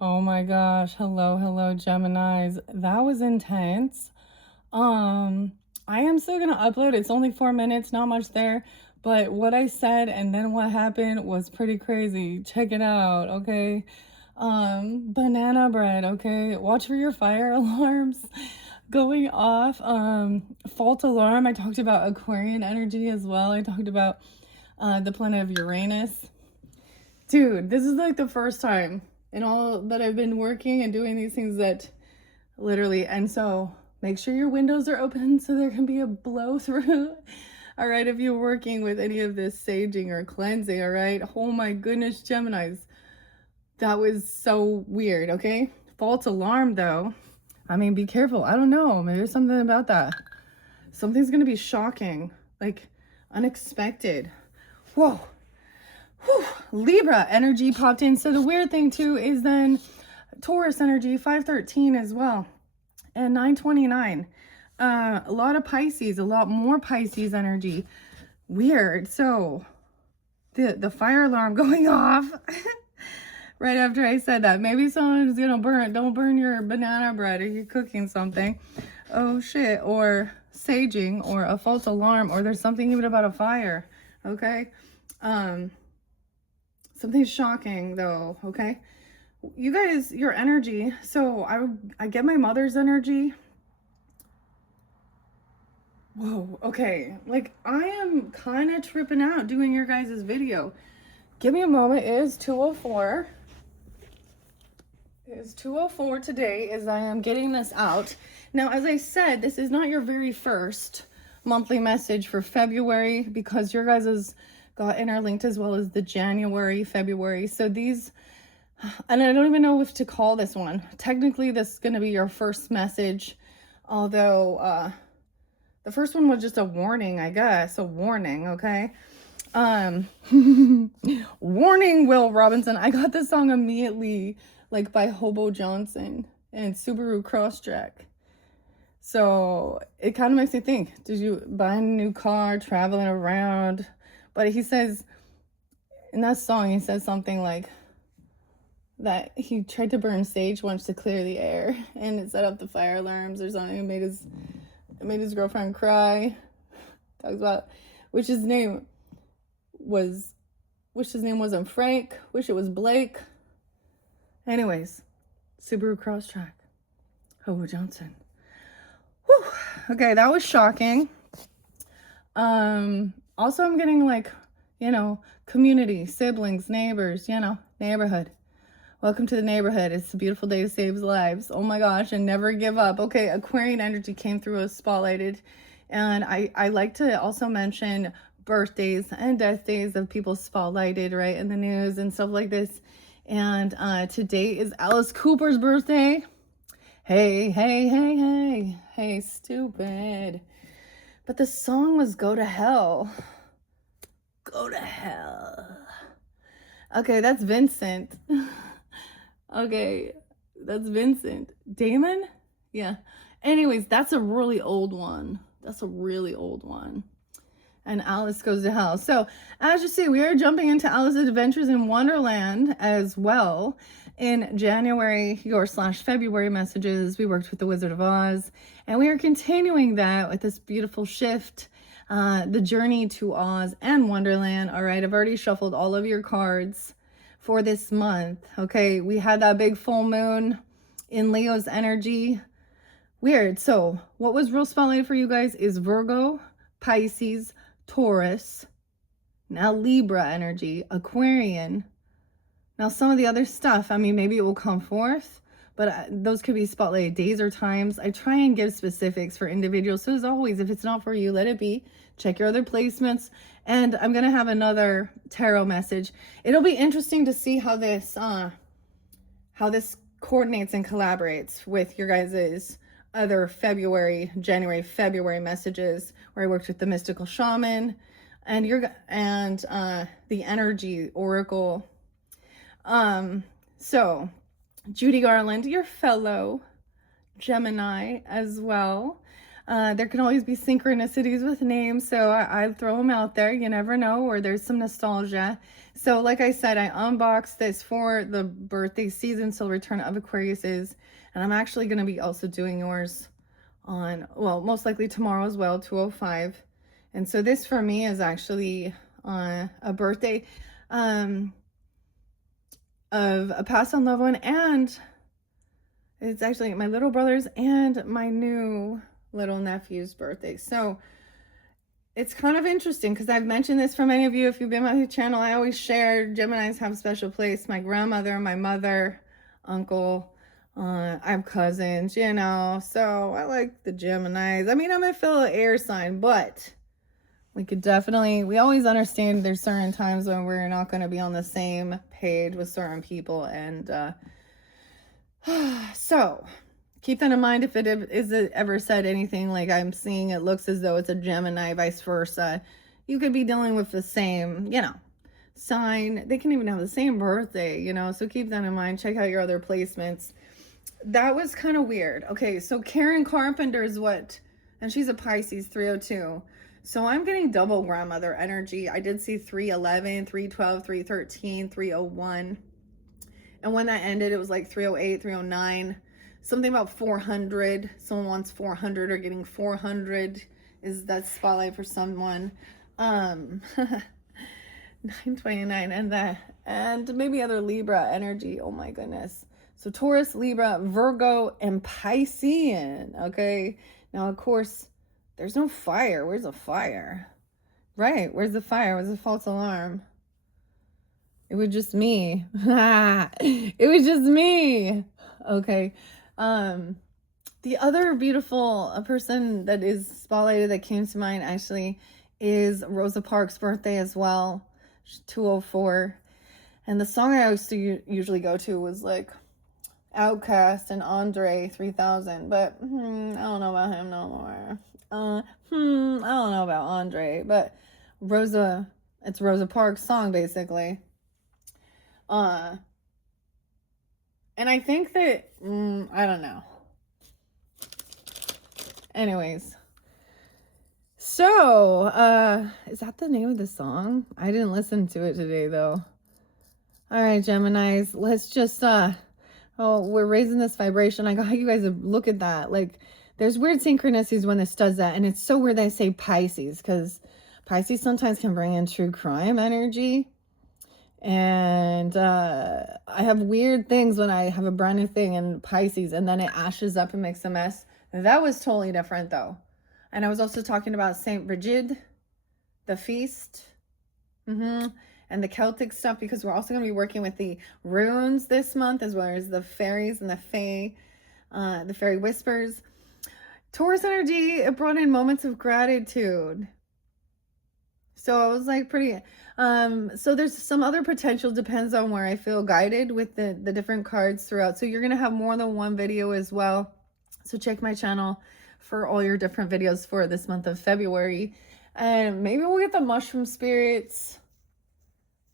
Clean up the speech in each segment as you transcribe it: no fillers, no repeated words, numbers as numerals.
Oh my gosh. Hello, Geminis. That was intense. Um, I am still gonna upload. It's only 4 minutes, not much there. But what I said and then what happened was pretty crazy. Check it out, okay? Banana bread, okay? Watch for your fire alarms going off. Fault alarm. I talked about Aquarian energy as well. I talked about the planet of Uranus. Dude, this is like the first time in all that I've been working and doing these things that literally, and so make sure your windows are open so there can be a blow through. All right, if you're working with any of this saging or cleansing, all right? Oh my goodness, Geminis. That was so weird, okay? False alarm though. I mean, be careful. I don't know. Maybe there's something about that. Something's gonna be shocking, like unexpected. Whoa. Whew, Libra energy popped in. So the weird thing too is then Taurus energy 513 as well, and 929. A lot of Pisces, a lot more Pisces energy. Weird. So the fire alarm going off right after I said that. Maybe someone's gonna don't burn your banana bread if you're cooking something. Oh shit. Or saging or a false alarm, or there's something even about a fire. Okay. Something shocking though, okay? You guys, your energy. So I get my mother's energy. Whoa, okay. Like I am kind of tripping out doing your guys' video. Give me a moment. It is 2:04. It is 2:04 today as I am getting this out. Now, as I said, this is not your very first monthly message for February because your guys' got interlinked as well as the January, February. So these, and I don't even know if to call this one. Technically, this is going to be your first message, although the first one was just a warning, I guess. A warning, okay? Warning, Will Robinson. I got this song immediately, like by Hobo Johnson and Subaru Crosstrek. So it kind of makes me think, did you buy a new car, traveling around? But he says, in that song, he says something like that he tried to burn sage once to clear the air, and it set up the fire alarms or something. It made his girlfriend cry. Talks about which his name wasn't Frank, wish it was Blake. Anyways, Subaru Crosstrek, Hobo Johnson. Whew. Okay, that was shocking. Also I'm getting like, community, siblings, neighbors, neighborhood. Welcome to the neighborhood. It's a beautiful day to save lives. Oh my gosh, and never give up. Okay, Aquarian energy came through as spotlighted. And I like to also mention birthdays and death days of people spotlighted, right, in the news and stuff like this. And today is Alice Cooper's birthday. Hey, stupid. But the song was Go to Hell. Go to hell. Okay, that's Vincent. Okay, that's Vincent. Damon? Yeah. Anyways, that's a really old one. And Alice Goes to Hell. So, as you see, we are jumping into Alice's Adventures in Wonderland as well. In January / February messages, we worked with the Wizard of Oz. And we are continuing that with this beautiful shift. The journey to Oz and Wonderland. All right, I've already shuffled all of your cards for this month. Okay, we had that big full moon in Leo's energy. Weird. So what was real spotlight for you guys is Virgo, Pisces, Taurus, now Libra energy, Aquarian. Now some of the other stuff, I mean, maybe it will come forth, but those could be spotlighted days or times. I try and give specifics for individuals. So as always, if it's not for you, let it be. Check your other placements. And I'm going to have another tarot message. It'll be interesting to see how this coordinates and collaborates with your guys' other January, February messages where I worked with the mystical shaman and the energy oracle. So Judy Garland, your fellow Gemini as well. There can always be synchronicities with names, so I throw them out there. You never know, or there's some nostalgia. So like I said, I unboxed this for the birthday season, so return of Aquariuses, and I'm actually going to be also doing yours on, well, most likely tomorrow as well, 205. And so this for me is actually a birthday of a past on loved one, and it's actually my little brother's and my new little nephew's birthday. So it's kind of interesting because I've mentioned this for many of you. If you've been on my channel, I always share Geminis have a special place. My grandmother, my mother, uncle, I have cousins, you know. So I like the Geminis. I mean, I'm a fellow air sign, but we could definitely, we always understand there's certain times when we're not going to be on the same page with certain people. And so keep that in mind. If it is ever said anything like I'm seeing, it looks as though it's a Gemini, vice versa, you could be dealing with the same, you know, sign. They can even have the same birthday, you know, so keep that in mind. Check out your other placements. That was kind of weird. Okay, so Karen Carpenter is what, and she's a Pisces, 302. So I'm getting double grandmother energy. I did see 311, 312, 313, 301. And when that ended, it was like 308, 309. Something about 400. Someone wants 400 or getting 400 is that spotlight for someone. 929 and maybe other Libra energy. Oh my goodness. So Taurus, Libra, Virgo, and Piscean. Okay. Now, of course, there's no fire. Where's the fire? Right. Where's the fire? Where's the false alarm? It was just me. It was just me. Okay. The other beautiful person that is spotlighted that came to mind actually is Rosa Parks' birthday as well. She's 204. And the song I used to usually go to was like Outkast and Andre 3000. But I don't know about him no more. I don't know about Andre. But it's Rosa Parks' song basically. And I think that, I don't know. Anyways. So, is that the name of the song? I didn't listen to it today, though. All right, Geminis, let's just, we're raising this vibration. I got you guys to look at that. Like, there's weird synchronicities when this does that. And it's so weird they say Pisces, because Pisces sometimes can bring in true crime energy. And I have weird things when I have a brand new thing in Pisces and then it ashes up and makes a mess. That was totally different though. And I was also talking about Saint Brigid, the feast, and the Celtic stuff, because we're also going to be working with the runes this month, as well as the fairies and the fae, the fairy whispers. Taurus energy, it brought in moments of gratitude. So I was like pretty, so there's some other potential, depends on where I feel guided with the different cards throughout. So you're going to have more than one video as well. So check my channel for all your different videos for this month of February. And maybe we'll get the mushroom spirits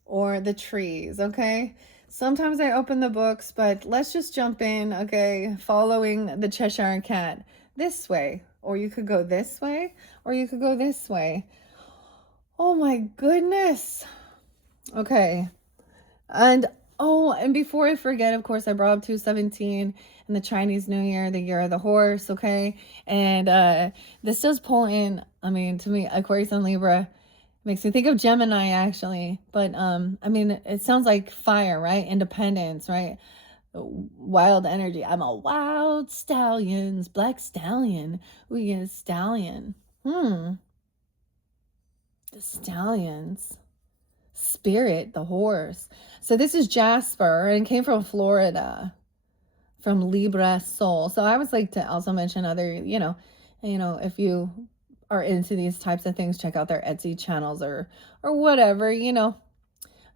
or the trees, okay? Sometimes I open the books, but let's just jump in, okay? Following the Cheshire Cat this way, or you could go this way, or you could go this way. Oh my goodness. Okay. And before I forget, of course, I brought up 217 and the Chinese New Year, the year of the horse, okay? And this does pull in, I mean, to me, Aquarius and Libra makes me think of Gemini, actually. But, I mean, it sounds like fire, right? Independence, right? Wild energy. I'm a wild stallions, black stallion. We get a stallion. The stallions. Spirit, the horse. So this is Jasper and came from Florida, from Libra Soul. So I would like to also mention other, you know, if you are into these types of things, check out their Etsy channels or whatever, you know.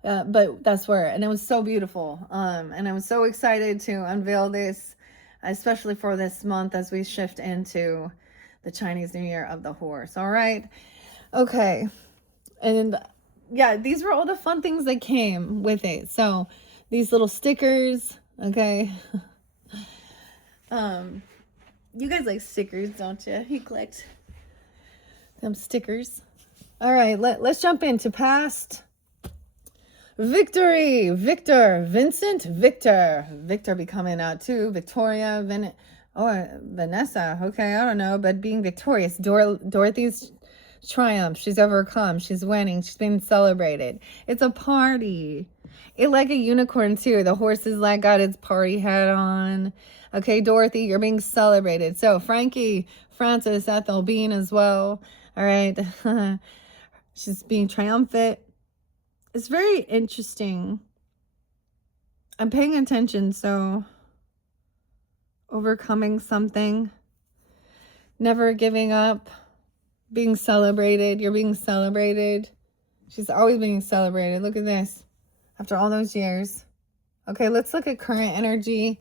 But that's where, and it was so beautiful. And I was so excited to unveil this, especially for this month as we shift into the Chinese New Year of the horse. All right. Okay. And yeah, these were all the fun things that came with it. So these little stickers, okay. You guys like stickers, don't you? You collect them stickers. All right, let's jump into past. Victory, Victor, Vincent, Victor be coming out too. Victoria, Vanessa. Okay, I don't know, but being victorious. Dorothy's triumph. She's overcome. She's winning. She's being celebrated. It's a party. It like a unicorn too. The horse is like got its party hat on. Okay, Dorothy, you're being celebrated. So Frankie, Francis, Ethel, Bean as well. All right, she's being triumphant. It's very interesting. I'm paying attention, so overcoming something, never giving up, being celebrated. You're being celebrated. She's always being celebrated. Look at this. After all those years. Okay, let's look at current energy.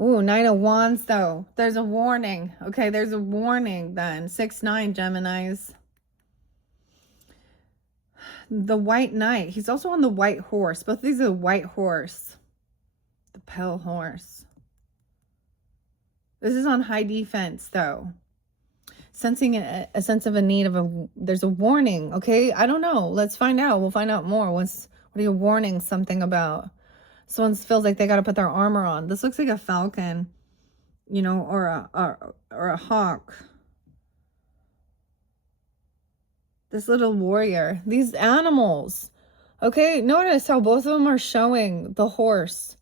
Ooh, Nine of Wands, though. There's a warning. Okay, there's a warning then. 6-9 Geminis. The White Knight. He's also on the white horse. Both of these are the white horse. The pale horse. This is on high defense, though. Sensing a sense of a need of there's a warning. Okay, I don't know. Let's find out. We'll find out more. What are you warning something about? Someone feels like they got to put their armor on. This looks like a falcon, you know, or a hawk. This little warrior. These animals. Okay, notice how both of them are showing the horse.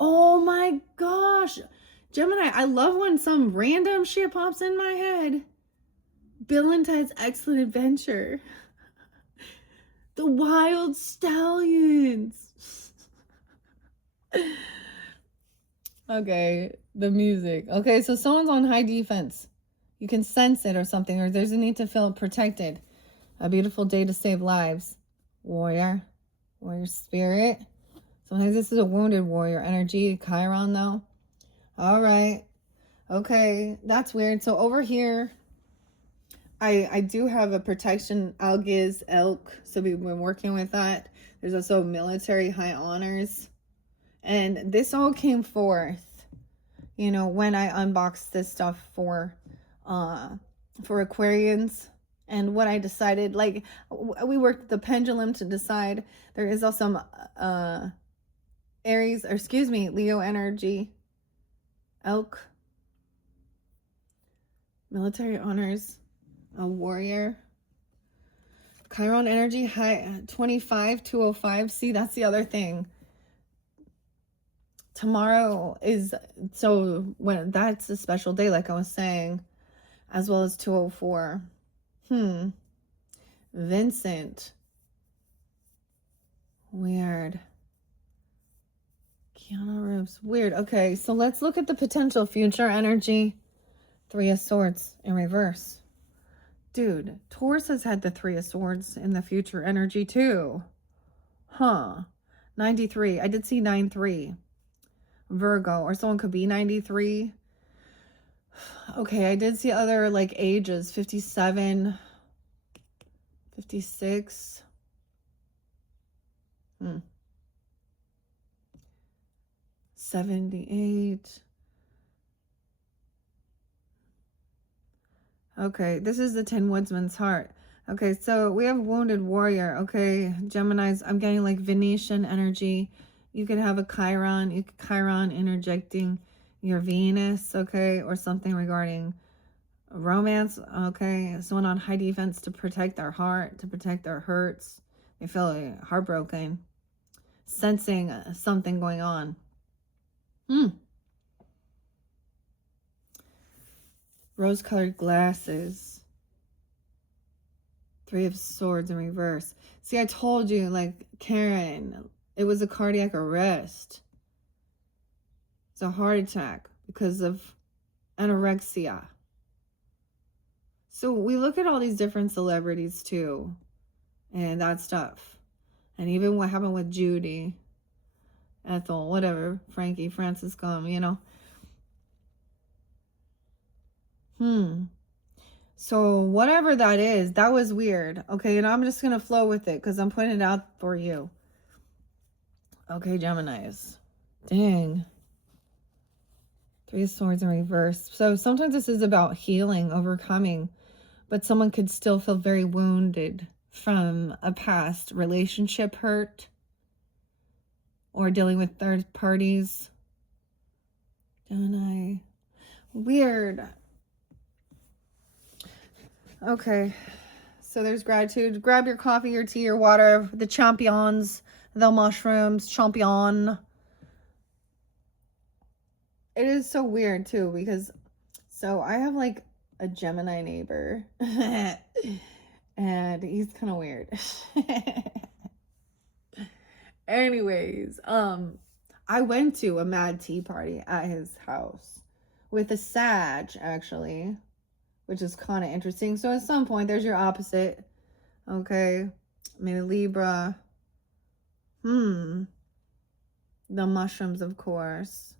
Oh my gosh. Gemini, I love when some random shit pops in my head. Bill and Ted's Excellent Adventure. The Wild Stallions. Okay, the music. Okay, so someone's on high defense. You can sense it or something, or there's a need to feel protected. A beautiful day to save lives. Warrior spirit. Sometimes this is a wounded warrior energy. Chiron, though. All right. Okay, that's weird. So over here, I do have a protection, Algiz, elk. So we've been working with that. There's also military high honors. And this all came forth, you know, when I unboxed this stuff for Aquarians. And what I decided, like, we worked the pendulum to decide. There is also some Leo energy, elk, military honors, a warrior, Chiron energy, high 25, 205. See, that's the other thing. Tomorrow is, so when that's a special day, like I was saying, as well as 204. Vincent. Weird. Keanu Reeves. Weird. Okay, so let's look at the potential future energy. 3 of Swords in reverse. Dude, Taurus has had the 3 of Swords in the future energy too. 93. I did see 9-3. Virgo, or someone could be 93. Okay, I did see other like ages. 57. 56. 78. Okay, this is the Tin Woodsman's heart. Okay, so we have Wounded Warrior. Okay, Geminis, I'm getting like Venetian energy. You could have a Chiron. Chiron interjecting your Venus, okay, or something regarding romance. Okay, someone on high defense to protect their heart, to protect their hurts. They feel heartbroken, sensing something going on. Rose-colored glasses. 3 of Swords in reverse. See, I told you, like, Karen, it was a cardiac arrest. It's a heart attack because of anorexia. So we look at all these different celebrities too, and that stuff. And even what happened with Judy, Ethel, whatever, Frankie, Francis Gum, you know. So whatever that is, that was weird. Okay, and I'm just going to flow with it because I'm putting it out for you. Okay, Geminis. Dang. Three of Swords in reverse. So sometimes this is about healing, overcoming, but someone could still feel very wounded from a past relationship hurt or dealing with third parties. Gemini. Weird. Okay. So there's gratitude. Grab your coffee, your tea, your water, the champions, the mushrooms, champion. It is so weird too because so I have like a Gemini neighbor and he's kind of weird. Anyways, I went to a mad tea party at his house with a Sag actually, which is kind of interesting. So at some point there's your opposite. Okay, maybe Libra. The mushrooms, of course.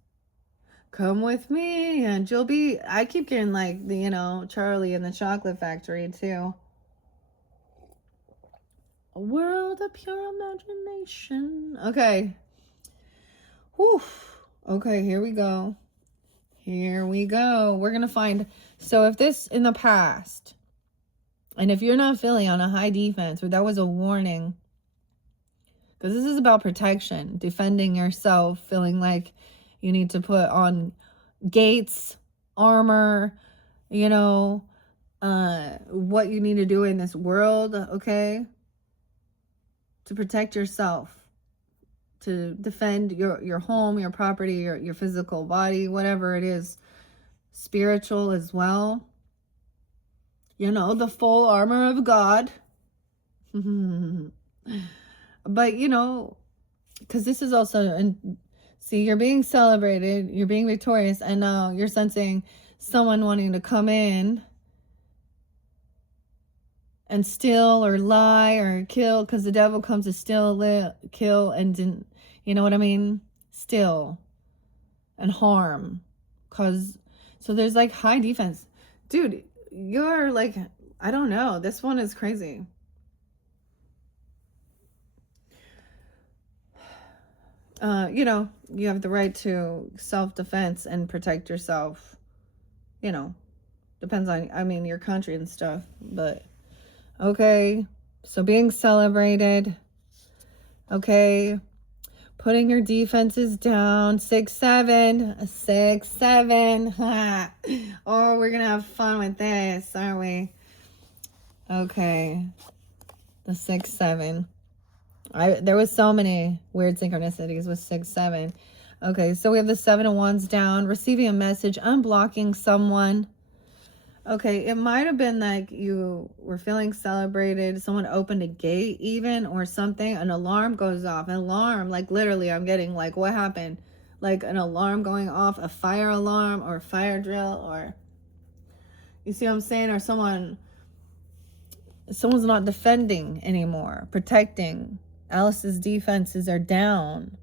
Come with me and you'll be, I keep getting like the, Charlie and the Chocolate Factory too. A world of pure imagination. Okay. Whew. Okay, here we go. Here we go. We're going to find, so if this in the past, and if you're not feeling on a high defense, or that was a warning, because this is about protection, defending yourself, feeling like you need to put on gates, armor, what you need to do in this world, okay? To protect yourself, to defend your home, your property, your physical body, whatever it is, spiritual as well. The full armor of God. But, because this is also, see, you're being celebrated, you're being victorious, and now you're sensing someone wanting to come in and steal or lie or kill, because the devil comes to steal, kill, and didn't, you know what I mean? Steal and harm. So there's like high defense. Dude, you're like, I don't know. This one is crazy. You have the right to self-defense and protect yourself. Depends on, your country and stuff. But, okay. So being celebrated. Okay. Putting your defenses down. 6-7. 6-7. Oh, we're going to have fun with this, aren't we? Okay. The 6-7. There was so many weird synchronicities with 6-7. Okay, so we have the 7 of Wands down, receiving a message, unblocking someone. Okay, it might have been like you were feeling celebrated, someone opened a gate even or something, an alarm goes off. An alarm, like literally I'm getting like, what happened? Like an alarm going off, a fire alarm or fire drill, or you see what I'm saying? Or someone's not defending anymore, protecting. Alice's defenses are down,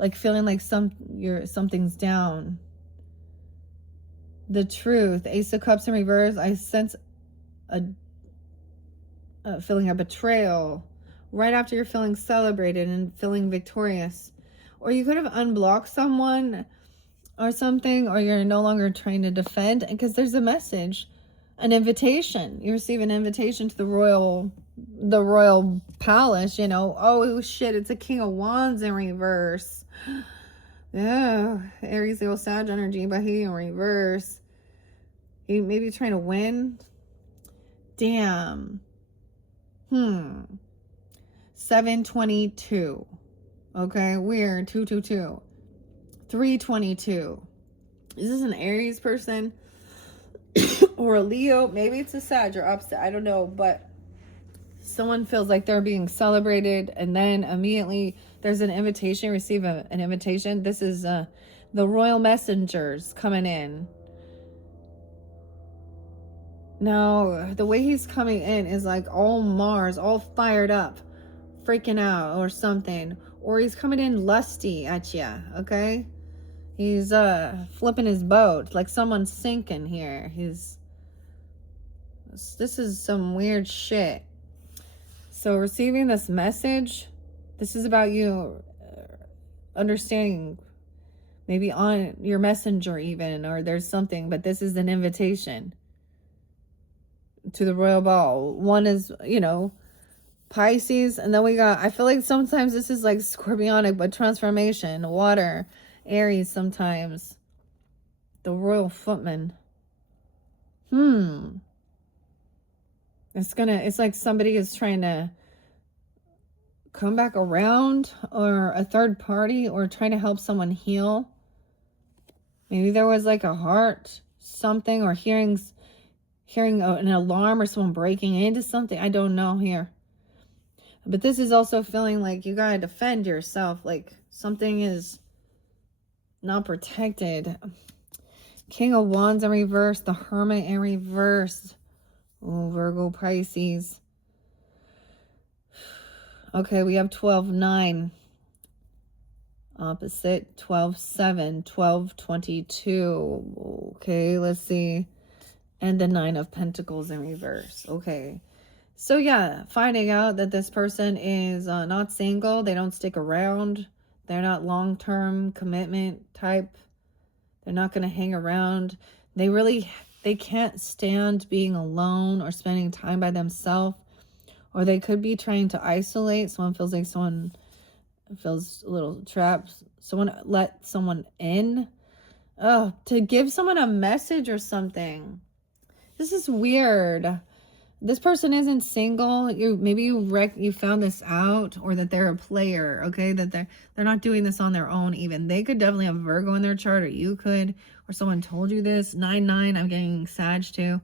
like feeling like something's down. The truth, Ace of Cups in reverse. I sense a feeling of betrayal right after you're feeling celebrated and feeling victorious, or you could have unblocked someone or something, or you're no longer trying to defend, because there's a message, an invitation. You receive an invitation to the royal palace. Oh shit, it's a King of Wands in reverse. Yeah, Aries, Leo, Sag energy, but he in reverse. He maybe trying to win. Damn. 722. Okay, weird. 222. 322. Is this an Aries person? Or a Leo? Maybe it's a Sag or opposite. I don't know, but someone feels like they're being celebrated, and then immediately there's an invitation. Receive an invitation. This is the royal messengers coming in. Now, the way he's coming in is like all Mars, all fired up, freaking out or something. Or he's coming in lusty at you, okay? He's flipping his boat, like someone's sinking here. This is some weird shit. So receiving this message, this is about you understanding maybe on your messenger even, or there's something, but this is an invitation to the royal ball. One is, you know, Pisces, and then we got, I feel like sometimes this is like scorpionic, but transformation, water, Aries sometimes. The royal footman. It's like somebody is trying to come back around, or a third party, or trying to help someone heal. Maybe there was like a heart something, or hearing an alarm, or someone breaking into something. I don't know here. But this is also feeling like you gotta defend yourself, like something is not protected. King of Wands in reverse, the Hermit in reverse. Oh, Virgo, Pisces. Okay, we have 12-9. Opposite 12-7, 12-22. Okay, let's see. And the 9 of Pentacles in reverse. Okay. So yeah, finding out that this person is not single. They don't stick around. They're not long-term commitment type. They're not going to hang around. They can't stand being alone or spending time by themselves. Or they could be trying to isolate. Someone feels a little trapped. Someone let someone in. Oh, to give someone a message or something. This is weird. This person isn't single. You found this out, or that they're a player, okay? That they're not doing this on their own even. They could definitely have Virgo in their chart, or you could, or someone told you this. 9-9, I'm getting Sag too.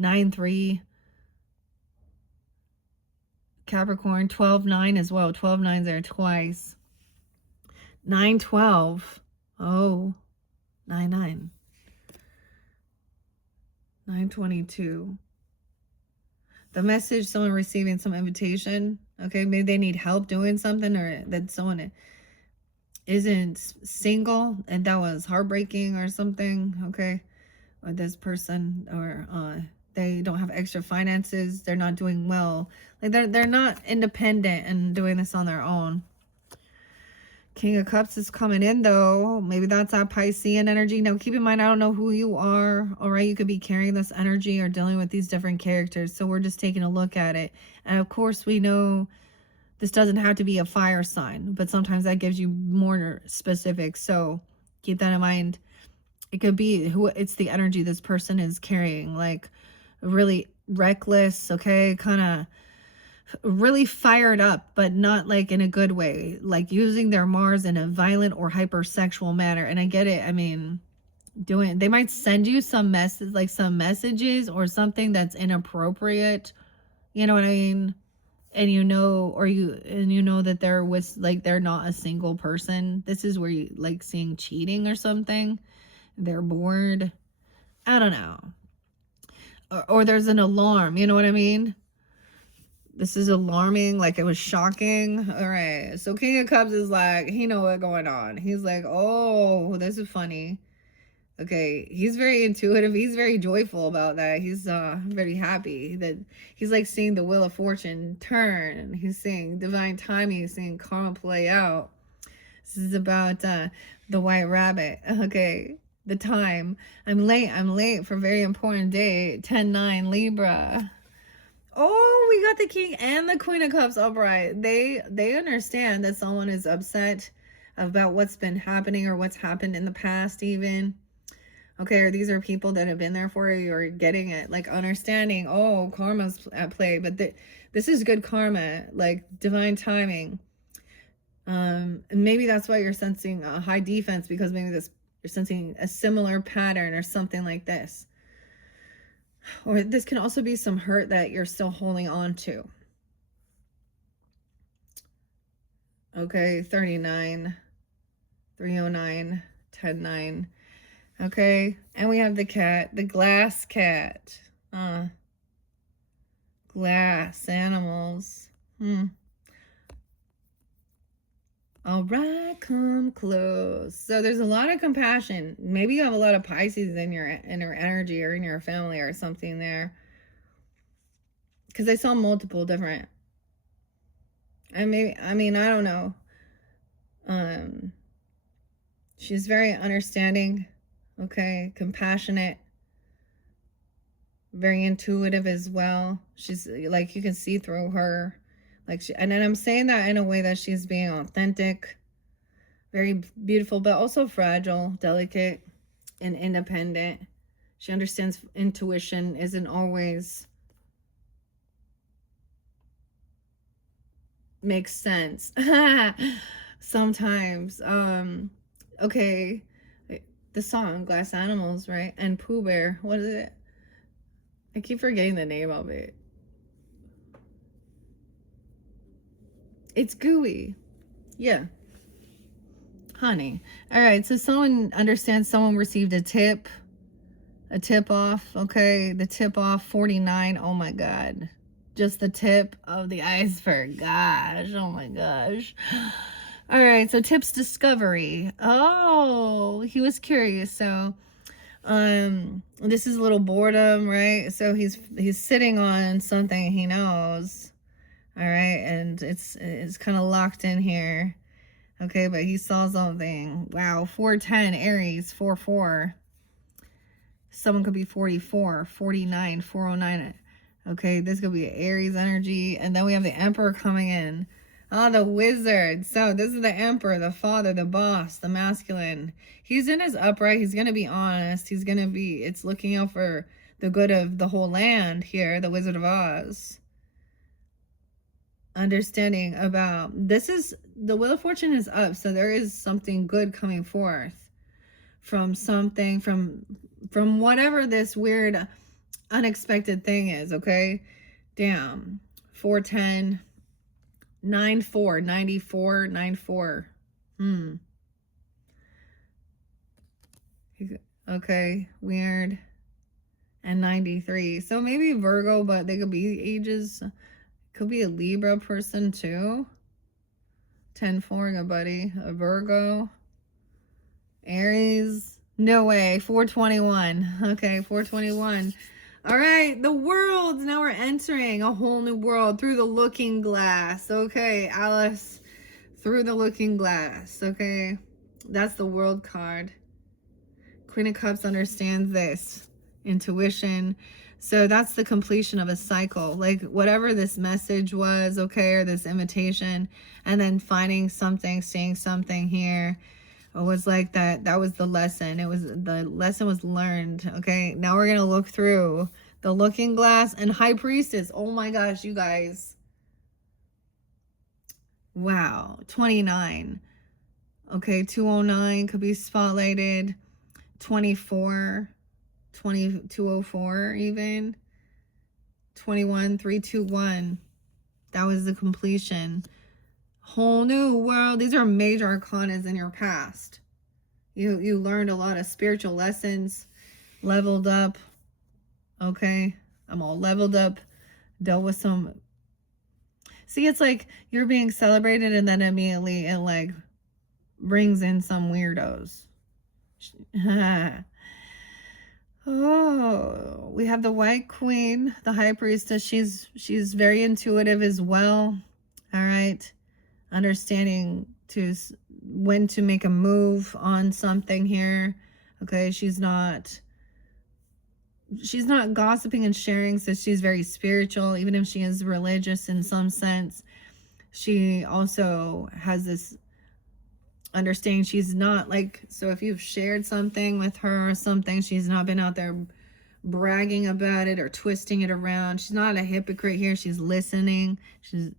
9-3. Capricorn, 12-9 as well. 12-9's there twice. 9-12. Oh, 9-9. 9-22. The message, someone receiving some invitation. Okay, maybe they need help doing something, or that someone isn't single and that was heartbreaking or something. Okay, or this person, or they don't have extra finances. They're not doing well. Like they're not independent and doing this on their own. King of Cups is coming in though. Maybe that's that Piscean energy. Now keep in mind, I don't know who you are. All right, you could be carrying this energy or dealing with these different characters. So we're just taking a look at it. And of course, we know this doesn't have to be a fire sign, but sometimes that gives you more specifics. So keep that in mind. It could be it's the energy this person is carrying, like really reckless, okay, kind of really fired up, but not like in a good way, like using their Mars in a violent or hypersexual manner. And I get it. I mean, they might send you some messages or something that's inappropriate. You know what I mean? And you know that they're not a single person. This is where you like seeing cheating or something. They're bored. I don't know. Or there's an alarm. You know what I mean? This is alarming, like it was shocking. All right. So King of Cups is like, he know what's going on. He's like, oh, this is funny. Okay. He's very intuitive. He's very joyful about that. He's very happy that he's like seeing the wheel of fortune turn. He's seeing divine timing. He's seeing karma play out. This is about the white rabbit. Okay. The time. I'm late for a very important day. 10-9 Libra. Oh, we got the King and the Queen of Cups upright. They understand that someone is upset about what's been happening or what's happened in the past even. Okay, or these are people that have been there for you or getting it. Like understanding, oh, karma's at play. But this is good karma, like divine timing. And maybe that's why you're sensing a high defense, because maybe you're sensing a similar pattern or something like this. Or this can also be some hurt that you're still holding on to. Okay, 39, 309, 10-9. Okay, and we have the cat, the glass cat. Glass animals. All right, come close. So there's a lot of compassion. Maybe you have a lot of Pisces in your energy or in your family or something there. Because I saw multiple different. I don't know. She's very understanding, okay, compassionate, very intuitive as well. She's like, you can see through her. Like and then I'm saying that in a way that she's being authentic, very beautiful, but also fragile, delicate, and independent. She understands intuition isn't always makes sense. Sometimes. Okay. The song Glass Animals, right? And Pooh Bear. What is it? I keep forgetting the name of it. It's gooey. Yeah. Honey. All right. So someone understands someone received a tip off. Okay. The tip off 49. Oh my God. Just the tip of the iceberg. Gosh. Oh my gosh. All right. So tips discovery. Oh, he was curious. So, this is a little boredom, right? So he's sitting on something he knows. All right. And it's kind of locked in here. Okay. But he saw something. Wow. 410 Aries 4-4. Someone could be 44, 49, 409. Okay, this could be Aries energy. And then we have the Emperor coming in. Oh, the Wizard. So this is the Emperor, the father, the boss, the masculine. He's in his upright. He's going to be honest. He's going to be, it's looking out for the good of the whole land here, the Wizard of Oz. Understanding about, this is, the Wheel of Fortune is up. So there is something good coming forth from something, from whatever this weird unexpected thing is. Okay, damn. 410 94 94 94. Okay, weird. And 93. So maybe Virgo, but they could be ages, could be a Libra person too. 10-4, good buddy. A Virgo. Aries. No way. 421. Okay, 421. All right, the world. Now we're entering a whole new world through the looking glass. Okay, Alice, through the looking glass. Okay, that's the world card. Queen of Cups understands this. Intuition. So that's the completion of a cycle. Like whatever this message was, okay, or this invitation, and then finding something, seeing something here. It was like that was the lesson. The lesson was learned. Okay, now we're gonna look through the looking glass and High Priestess. Oh my gosh, you guys. Wow. 29. Okay, 209 could be spotlighted. 24, 204 even. 21, 321. That was the completion. Whole new world. These are major arcanas in your past. You learned a lot of spiritual lessons, leveled up. Okay, I'm all leveled up, dealt with some. See, it's like you're being celebrated and then immediately it like brings in some weirdos. Oh, we have the White Queen, the High Priestess. She's very intuitive as well. All right. Understanding when to make a move on something here. Okay, she's not gossiping and sharing, so she's very spiritual. Even if she is religious in some sense, she also has this understanding. She's not like, so if you've shared something with her or something, she's not been out there bragging about it or twisting it around. She's not a hypocrite here. She's listening. She's,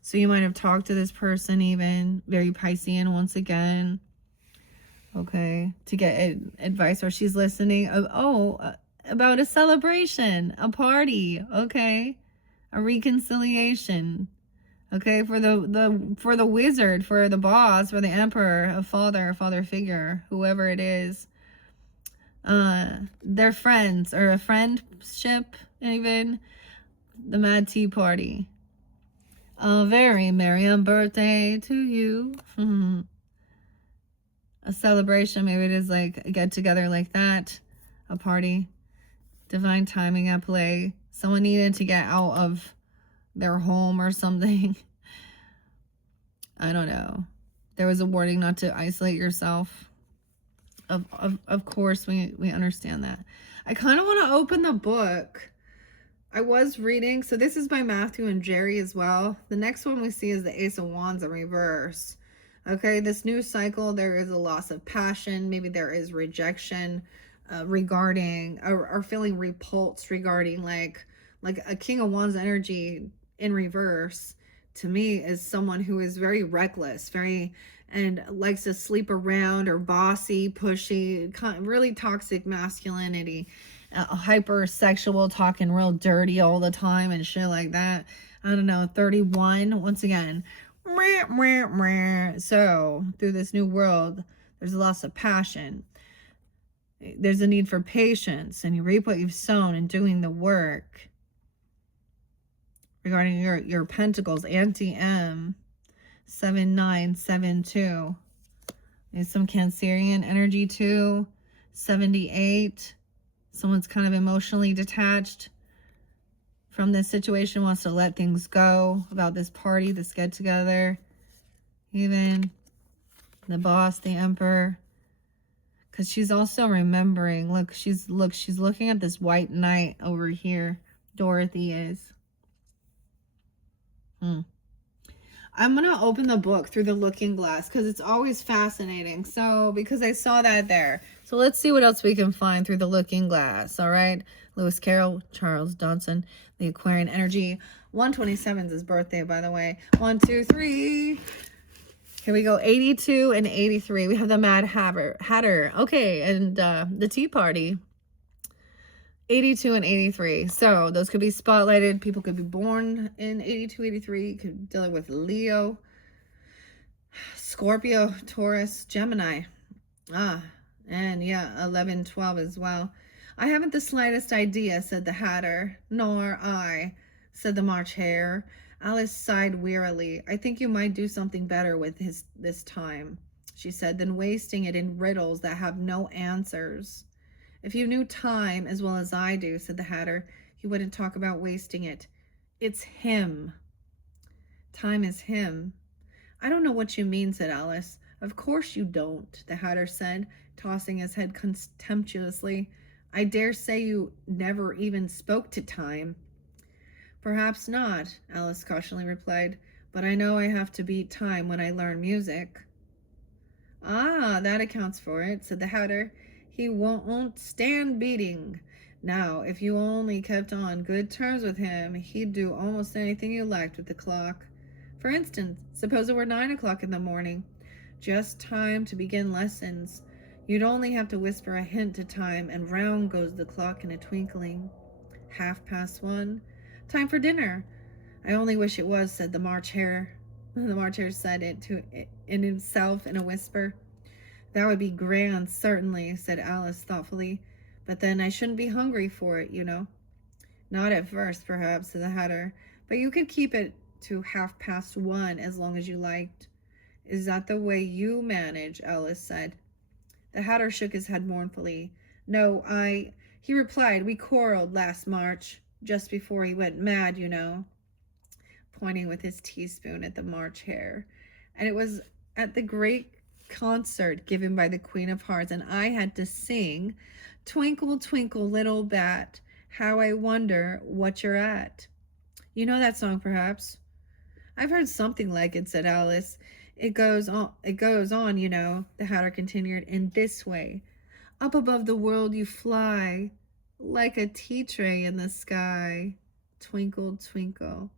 so you might have talked to this person, even very Piscean once again, okay, to get advice, or she's listening about a celebration, a party, okay, a reconciliation, okay, for the wizard, for the boss, for the emperor, a father figure, whoever it is, their friends or a friendship, even the Mad Tea Party. A very merry birthday to you. A celebration, maybe it is like a get together like that, a party, divine timing at play. Someone needed to get out of their home or something. I don't know. There was a warning not to isolate yourself. Of course, we understand that. I kind of want to open the book. I was reading, so this is by Matthew and Jerry as well. The next one we see is the Ace of Wands in reverse. Okay, this new cycle, there is a loss of passion. Maybe there is rejection regarding, or feeling repulsed regarding like a King of Wands energy in reverse. To me, is someone who is very reckless, and likes to sleep around, or bossy, pushy, really toxic masculinity, hypersexual, talking real dirty all the time and shit like that. I don't know, 31, once again. So, through this new world, there's a loss of passion. There's a need for patience, and you reap what you've sown in doing the work. Regarding your pentacles, anti-M, 7972. There's some Cancerian energy too. 78. Someone's kind of emotionally detached from this situation, wants to let things go about this party, this get together. Even the boss, the Emperor, because she's also remembering. Look, she's looking at this white knight over here. Dorothy is. I'm going to open the book through the looking glass because it's always fascinating. So, because I saw that there. So, let's see what else we can find through the looking glass. All right. Lewis Carroll, Charles Dodson, the Aquarian energy. 127 is his birthday, by the way. 1, 2, 3. Here we go. 82 and 83. We have the Mad Hatter. Okay. And the Tea Party. 82 and 83. So those could be spotlighted. People could be born in 82, 83. Could be dealing with Leo, Scorpio, Taurus, Gemini. And yeah, 11, 12 as well. I haven't the slightest idea, said the Hatter. Nor I, said the March Hare. Alice sighed wearily. I think you might do something better with this time, she said, than wasting it in riddles that have no answers. If you knew time as well as I do, said the Hatter, you wouldn't talk about wasting it. It's him. Time is him. I don't know what you mean, said Alice. Of course you don't, the Hatter said, tossing his head contemptuously. I dare say you never even spoke to time. Perhaps not, Alice cautionally replied, but I know I have to beat time when I learn music. Ah, that accounts for it, said the Hatter. He won't stand beating. Now, if you only kept on good terms with him, he'd do almost anything you liked with the clock. For instance, suppose it were 9 o'clock in the morning. Just time to begin lessons. You'd only have to whisper a hint to time, and round goes the clock in a twinkling. 1:30. Time for dinner. I only wish it was, said the March Hare. The March Hare said it in himself in a whisper. That would be grand, certainly, said Alice thoughtfully. But then I shouldn't be hungry for it, you know. Not at first, perhaps, said the Hatter. But you could keep it to 1:30 as long as you liked. Is that the way you manage? Alice said. The Hatter shook his head mournfully. No, he replied, we quarreled last March, just before he went mad, you know, pointing with his teaspoon at the March Hare. And it was at the great concert given by the Queen of Hearts, and I had to sing Twinkle, Twinkle, Little Bat, How I Wonder What You're At. You know that song, perhaps? I've heard something like it, said Alice. It goes on, you know, the Hatter continued, in this way. Up above the world you fly, like a tea tray in the sky. Twinkle, twinkle.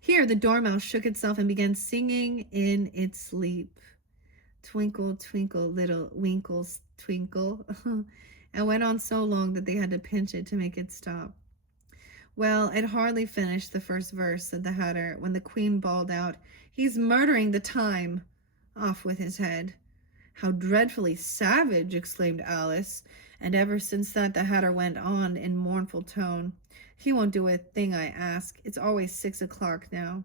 Here the dormouse shook itself and began singing in its sleep. Twinkle, twinkle, little winkles, twinkle. And went on so long that they had to pinch it to make it stop. Well, I'd hardly finished the first verse, said the Hatter, when the Queen bawled out, He's murdering the time. Off with his head. How dreadfully savage, exclaimed Alice, and ever since that the Hatter went on in mournful tone. He won't do a thing I ask. It's always 6 o'clock now.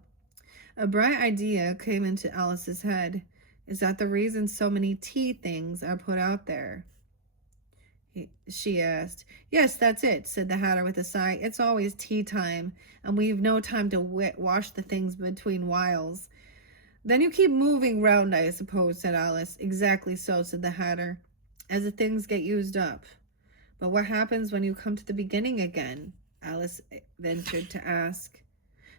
A bright idea came into Alice's head. Is that the reason so many tea things are put out there? She asked. Yes, that's it, said the Hatter with a sigh. It's always tea time, and we've no time to wash the things between whiles. Then you keep moving round, I suppose, said Alice. Exactly so, said the Hatter, as the things get used up. But what happens when you come to the beginning again? Alice ventured to ask.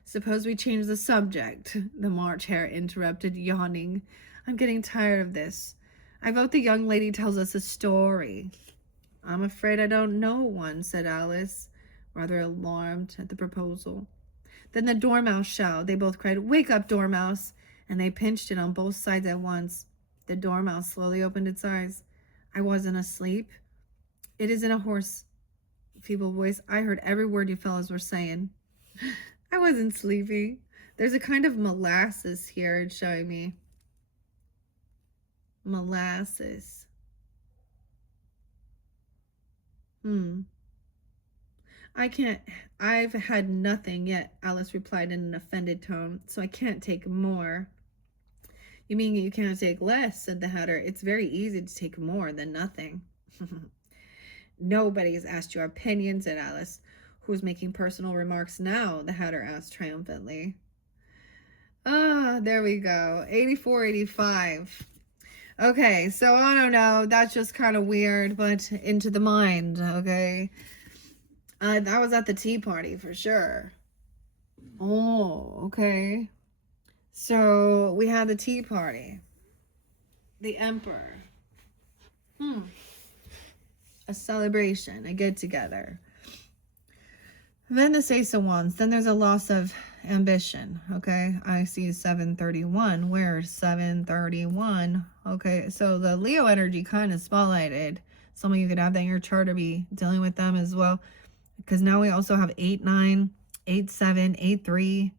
Suppose we change the subject, the March Hare interrupted, yawning. I'm getting tired of this. I vote the young lady tells us a story. I'm afraid I don't know one, said Alice, rather alarmed at the proposal. Then the Dormouse shall, they both cried. Wake up, Dormouse! And they pinched it on both sides at once. The Dormouse slowly opened its eyes. I wasn't asleep. It isn't a hoarse, feeble voice. I heard every word you fellows were saying. I wasn't sleepy. There's a kind of molasses here, it's showing me. Molasses. I've had nothing yet, Alice replied in an offended tone, so I can't take more. You mean you can't take less, said the Hatter. It's very easy to take more than nothing. Nobody has asked your opinion, said Alice. Who's making personal remarks now? The Hatter asked triumphantly. Ah, there we go. 84, 85. Okay, so I don't know. That's just kind of weird, but into the mind, okay? That was at the tea party for sure. Oh, okay. So we had the tea party. The Emperor. A celebration, a get together. Then the Ace of Wands. Then there's a loss of ambition. Okay, I see 731. Where's 731? Okay, so the Leo energy kind of spotlighted. Some of you could have that in your chart or be dealing with them as well. Because now we also have 8-9, 8-7, 8-3.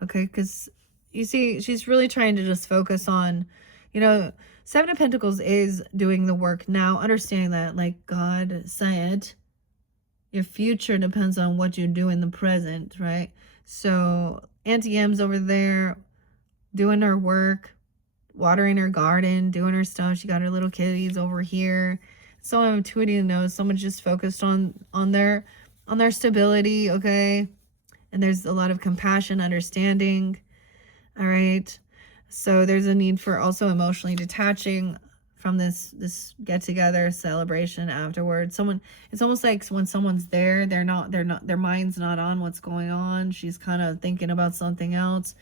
Okay, because you see, she's really trying to just focus on, you know, Seven of Pentacles is doing the work now, understanding that, like God said, your future depends on what you do in the present, right? So Auntie M's over there doing her work, watering her garden, doing her stuff. She got her little kitties over here. Someone intuitively knows someone's just focused on their stability, okay? And there's a lot of compassion, understanding. All right. So there's a need for also emotionally detaching from this get together celebration afterwards. It's almost like when someone's there, they're not their mind's not on what's going on. She's kind of thinking about something else.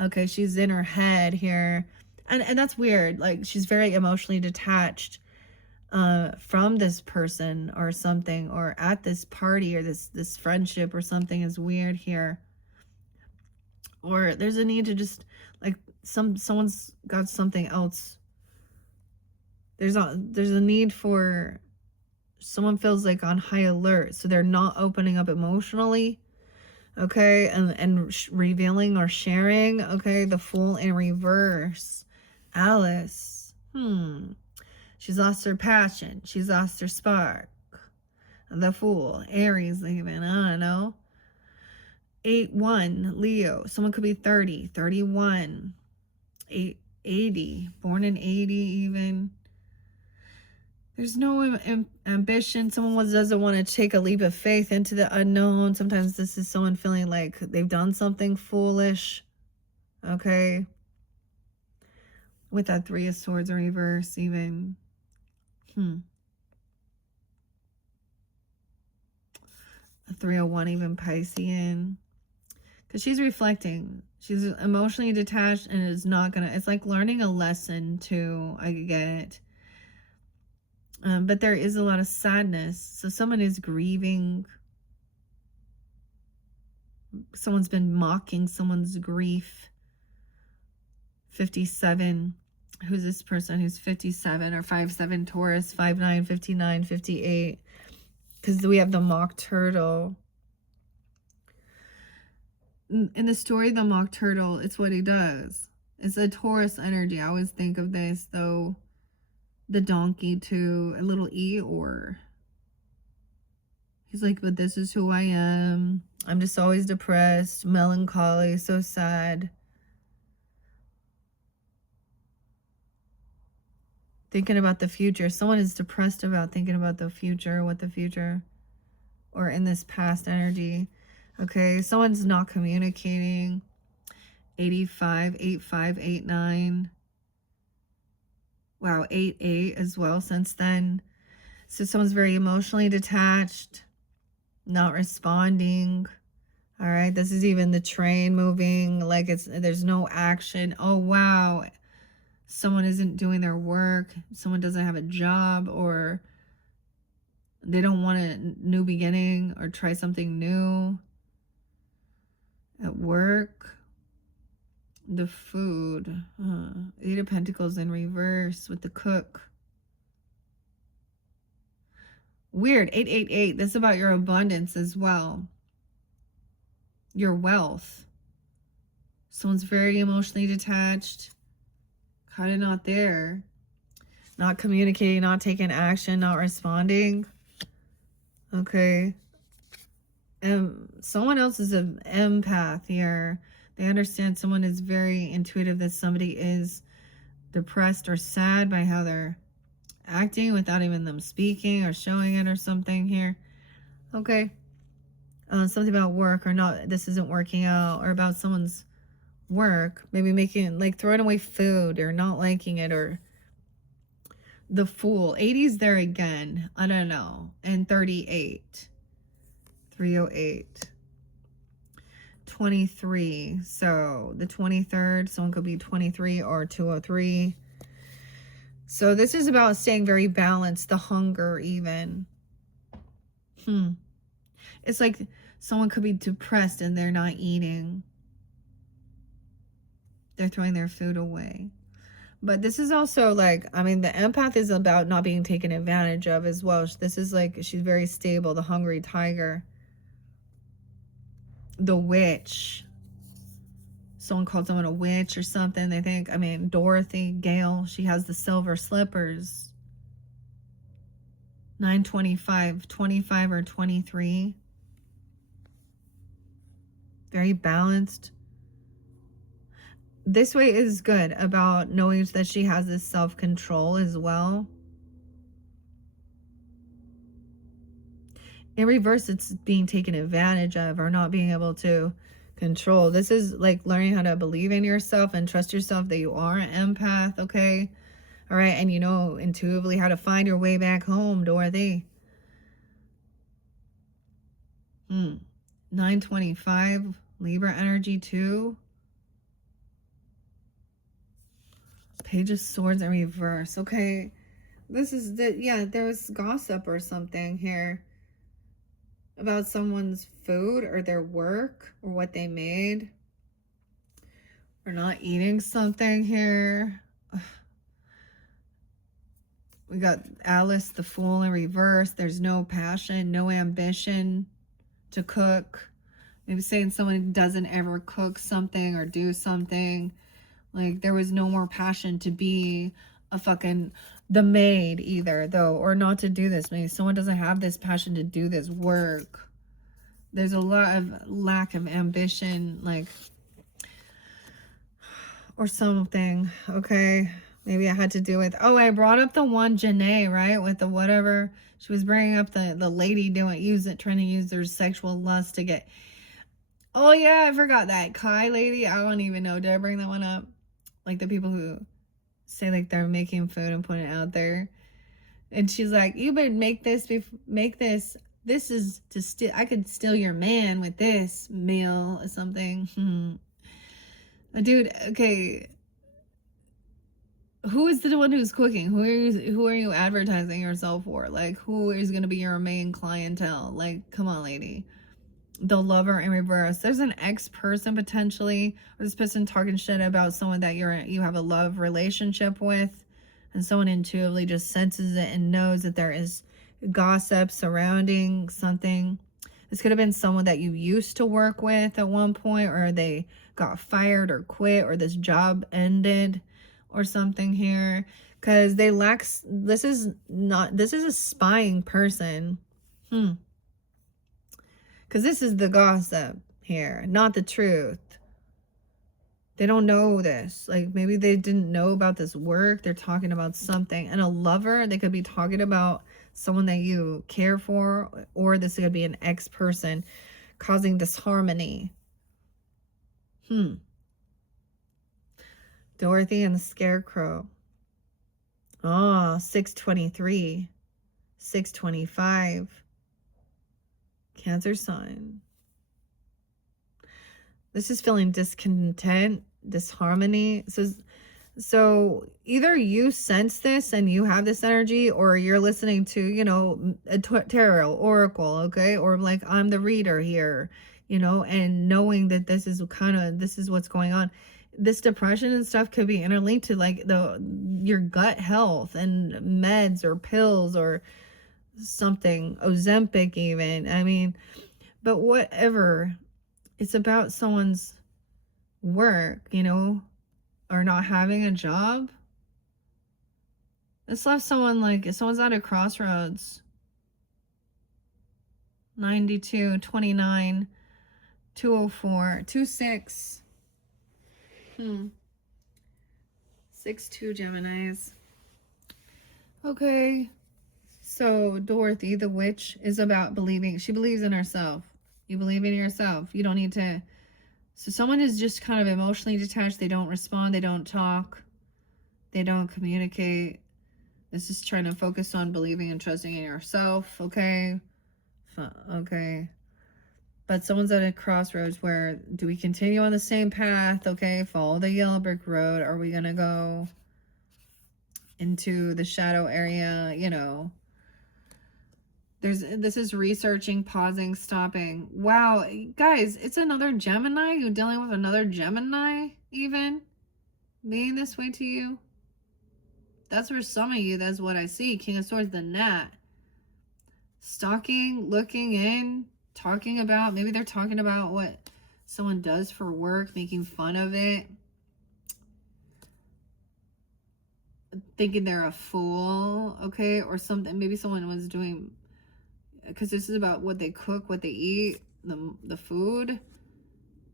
Okay, she's in her head here. And that's weird. Like she's very emotionally detached from this person or something, or at this party or this friendship or something is weird here. Or there's a need to just like someone's got something else. There's a need for someone feels like on high alert, so they're not opening up emotionally, okay, and revealing or sharing. Okay, the Fool in reverse. Alice, she's lost her passion, she's lost her spark. The Fool, Aries even, I don't know. 8-1, Leo, someone could be 30, 31, 80, born in 80 even. There's no ambition. Someone doesn't want to take a leap of faith into the unknown. Sometimes this is someone feeling like they've done something foolish. Okay. With that 3 of Swords in reverse even. A 301 even Piscean. Because she's reflecting. She's emotionally detached and is not going to... It's like learning a lesson too. I get it. But there is a lot of sadness. So someone is grieving. Someone's been mocking someone's grief. 57. Who's this person who's 57 or 5-7 Taurus, 5-9, 59, 58? Because we have the mock turtle. In the story, the mock turtle, it's what he does. It's a Taurus energy. I always think of this, though. The donkey too, a little Eeyore. He's like, but this is who I am. I'm just always depressed, melancholy, so sad. Thinking about the future. Someone is depressed about thinking about the future, what the future, or in this past energy. Okay, someone's not communicating. 85, 85, 89. Wow, 88 as well since then. So someone's very emotionally detached, not responding. All right, this is even the train moving, like there's no action. Oh wow, someone isn't doing their work, someone doesn't have a job, or they don't want a new beginning or try something new at work. The food, Eight of Pentacles in reverse with the cook. Weird. 888. This is about your abundance as well, your wealth. Someone's very emotionally detached, kind of not there, not communicating, not taking action, not responding. Okay. Someone else is an empath here. They understand someone is very intuitive, that somebody is depressed or sad by how they're acting without even them speaking or showing it or something here. Okay. Something about work, or not, this isn't working out, or about someone's work, maybe making, like, throwing away food or not liking it, or the Fool. 80's there again. I don't know. And 38. 308. 23. So the 23rd, someone could be 23 or 203. So this is about staying very balanced, the hunger even. It's like someone could be depressed and they're not eating. They're throwing their food away. But this is also like, I mean, the empath is about not being taken advantage of as well. This is like, she's very stable, the hungry tiger. The witch. Someone called someone a witch or something. They think, I mean, Dorothy Gale, she has the silver slippers. 925, 25 or 23. Very balanced. This way is good about knowing that she has this self-control as well. In reverse, it's being taken advantage of or not being able to control. This is like learning how to believe in yourself and trust yourself that you are an empath, okay? All right, and you know intuitively how to find your way back home, Dorothy. 925, Libra energy too. Page of Swords in reverse. Okay, this is the, yeah, there's gossip or something here about someone's food or their work or what they made, or not eating something here. We got Alice, the Fool in reverse. There's no passion, no ambition to cook. Maybe saying someone doesn't ever cook something or do something. Like there was no more passion to be a fucking the maid either, though, or not to do this. Maybe someone doesn't have this passion to do this work. There's a lot of lack of ambition, like, or something. Okay, maybe I had to do with, oh, I brought up the one Janae, right, with the whatever. She was bringing up the lady trying to use their sexual lust to get, oh yeah, I forgot that Kai lady. I don't even know, did I bring that one up? Like the people who say like they're making food and putting it out there, and she's like, you better make this, this is to steal, I could steal your man with this meal or something. Dude, okay, who is the one who's cooking? Who are you advertising yourself for? Like, who is going to be your main clientele? Like, come on, lady. The Lover in reverse. There's an ex-person potentially, or this person talking shit about someone that you have a love relationship with, and someone intuitively just senses it and knows that there is gossip surrounding something. This could have been someone that you used to work with at one point, or they got fired or quit, or this job ended or something here, because they lack, this is a spying person. Because this is the gossip here, not the truth. They don't know this. Like, maybe they didn't know about this work. They're talking about something. And a lover, they could be talking about someone that you care for, or this could be an ex-person causing disharmony. Dorothy and the Scarecrow. Oh, 623. 625. Cancer sign. This is feeling discontent, disharmony. So either you sense this and you have this energy, or you're listening to, you know, a tarot oracle, okay? Or like, I'm the reader here, you know, and knowing that this is what's going on. This depression and stuff could be interlinked to like your gut health and meds or pills or something, Ozempic even. I mean, but whatever. It's about someone's work, you know, or not having a job. It's left someone like, if someone's at a crossroads. 92, 29, 204, 26. 6-2 Geminis. Okay. So Dorothy, the witch, is about believing. She believes in herself. You believe in yourself. You don't need to. So someone is just kind of emotionally detached. They don't respond. They don't talk. They don't communicate. This is trying to focus on believing and trusting in yourself. Okay. Okay. But someone's at a crossroads where, do we continue on the same path? Okay. Follow the yellow brick road. Are we going to go into the shadow area? You know, this is researching, pausing, stopping. Wow, guys, it's another Gemini. You're dealing with another Gemini, even being this way to you. That's for some of you. That's what I see. King of Swords, the gnat. Stalking, looking in, talking about, maybe they're talking about what someone does for work, making fun of it, thinking they're a fool, okay, or something. Maybe someone was doing, because this is about what they cook, what they eat, the food.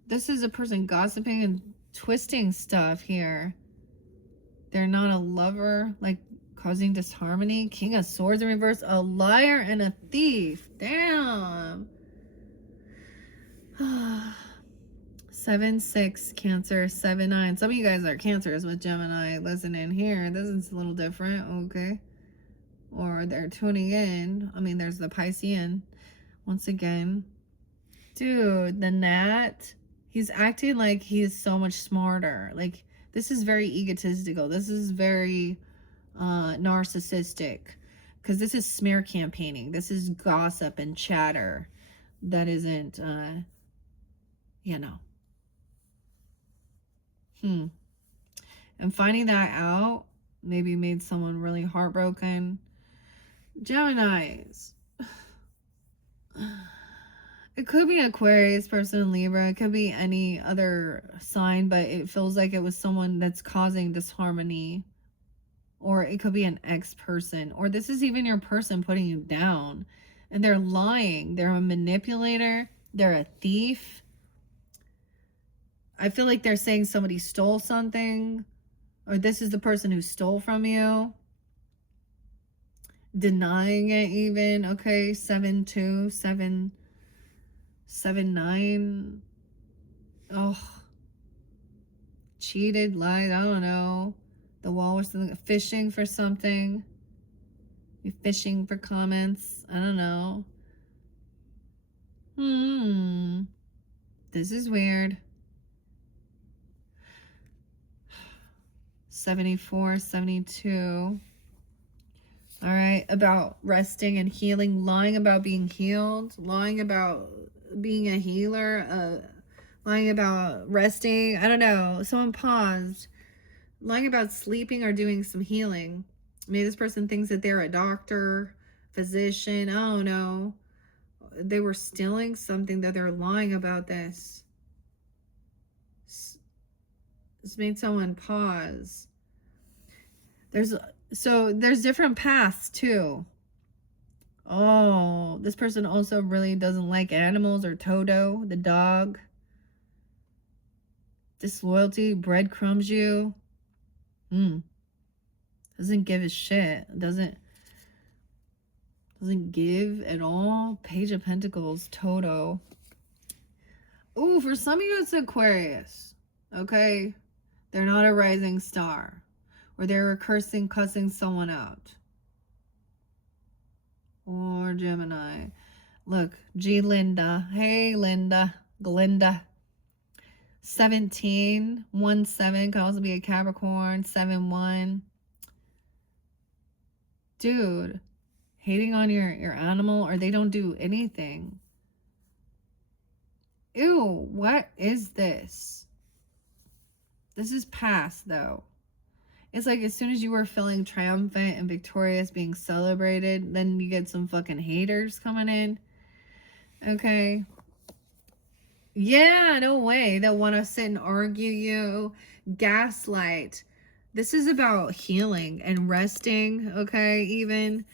This is a person gossiping and twisting stuff here. They're not a lover, like causing disharmony. King of Swords in reverse, a liar and a thief. Damn. 7-6 Cancer, 7-9. Some of you guys are Cancers with Gemini. Listen in here. This is a little different, okay? Or they're tuning in. I mean, there's the Piscean. Once again, dude, the gnat. He's acting like he's so much smarter. Like, this is very egotistical. This is very narcissistic. Because this is smear campaigning. This is gossip and chatter. That isn't, you know. And finding that out maybe made someone really heartbroken. Geminis. It could be Aquarius, person in Libra. It could be any other sign, but it feels like it was someone that's causing disharmony. Or it could be an ex-person. Or this is even your person putting you down. And they're lying. They're a manipulator. They're a thief. I feel like they're saying somebody stole something. Or this is the person who stole from you. Denying it even. Okay, 7-2, 7-9. Oh. Cheated, lied, I don't know. The wall was something, fishing for something. You're fishing for comments. I don't know. This is weird. 74, 72. All right, about resting and healing, lying about being healed, lying about being a healer, lying about resting. I don't know. Someone paused. Lying about sleeping or doing some healing. Maybe this person thinks that they're a doctor, physician. I don't know. They were stealing something that they're lying about this. This made someone pause. There's different paths too. Oh, this person also really doesn't like animals, or Toto, the dog. Disloyalty, breadcrumbs you. Doesn't give a shit. Doesn't give at all. Page of Pentacles, Toto. Ooh, for some of you it's Aquarius. Okay. They're not a rising star. Or they're cussing someone out. Or Gemini. Look, G. Linda. Hey, Linda. Glinda. 17. 1-7. Could also be a Capricorn. 7-1. Dude. Hating on your animal, or they don't do anything. Ew, what is this? This is past, though. It's like as soon as you were feeling triumphant and victorious, being celebrated, then you get some fucking haters coming in. Okay. Yeah, no way. They'll want to sit and argue you. Gaslight. This is about healing and resting, okay, even.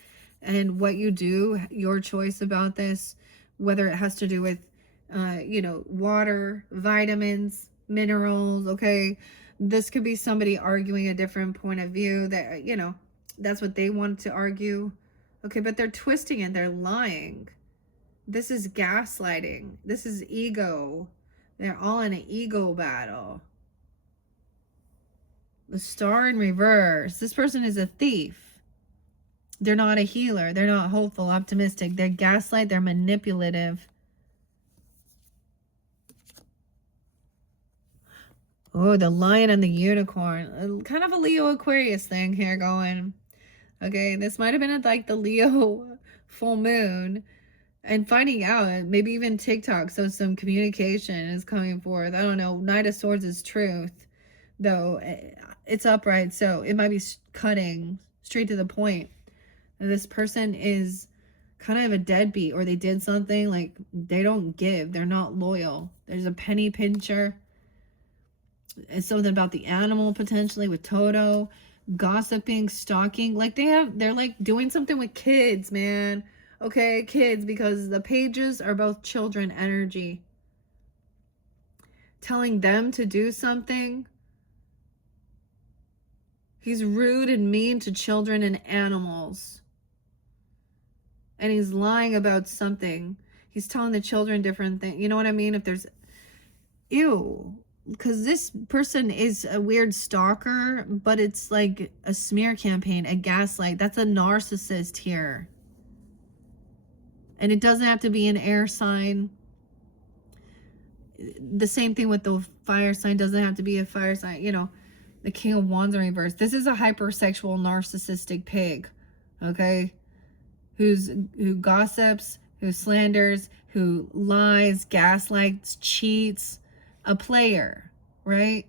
And what you do, your choice about this, whether it has to do with, water, vitamins, minerals, okay. This could be somebody arguing a different point of view that, that's what they want to argue. Okay, but they're twisting it. They're lying. This is gaslighting. This is ego. They're all in an ego battle. The star in reverse. This person is a thief. They're not a healer. They're not hopeful, optimistic. They're gaslight. They're manipulative. Oh, the lion and the unicorn. Kind of a Leo Aquarius thing here going. Okay, this might have been like the Leo full moon. And finding out, maybe even TikTok, so some communication is coming forth. I don't know. Knight of Swords is truth, though. It's upright, so it might be cutting straight to the point. This person is kind of a deadbeat, or they did something, like they don't give. They're not loyal. There's a penny pincher. It's something about the animal, potentially, with Toto. Gossiping, stalking. Like they're like doing something with kids, man. Okay, kids, because the pages are both children energy. Telling them to do something. He's rude and mean to children and animals. And he's lying about something. He's telling the children different things. You know what I mean? If there's... Ew. Because this person is a weird stalker, but it's like a smear campaign, a gaslight. That's a narcissist here. And it doesn't have to be an air sign. The same thing with the fire sign. Doesn't have to be a fire sign. The King of Wands in reverse. This is a hypersexual, narcissistic pig. Okay? Who gossips, who slanders, who lies, gaslights, cheats. A player. Right?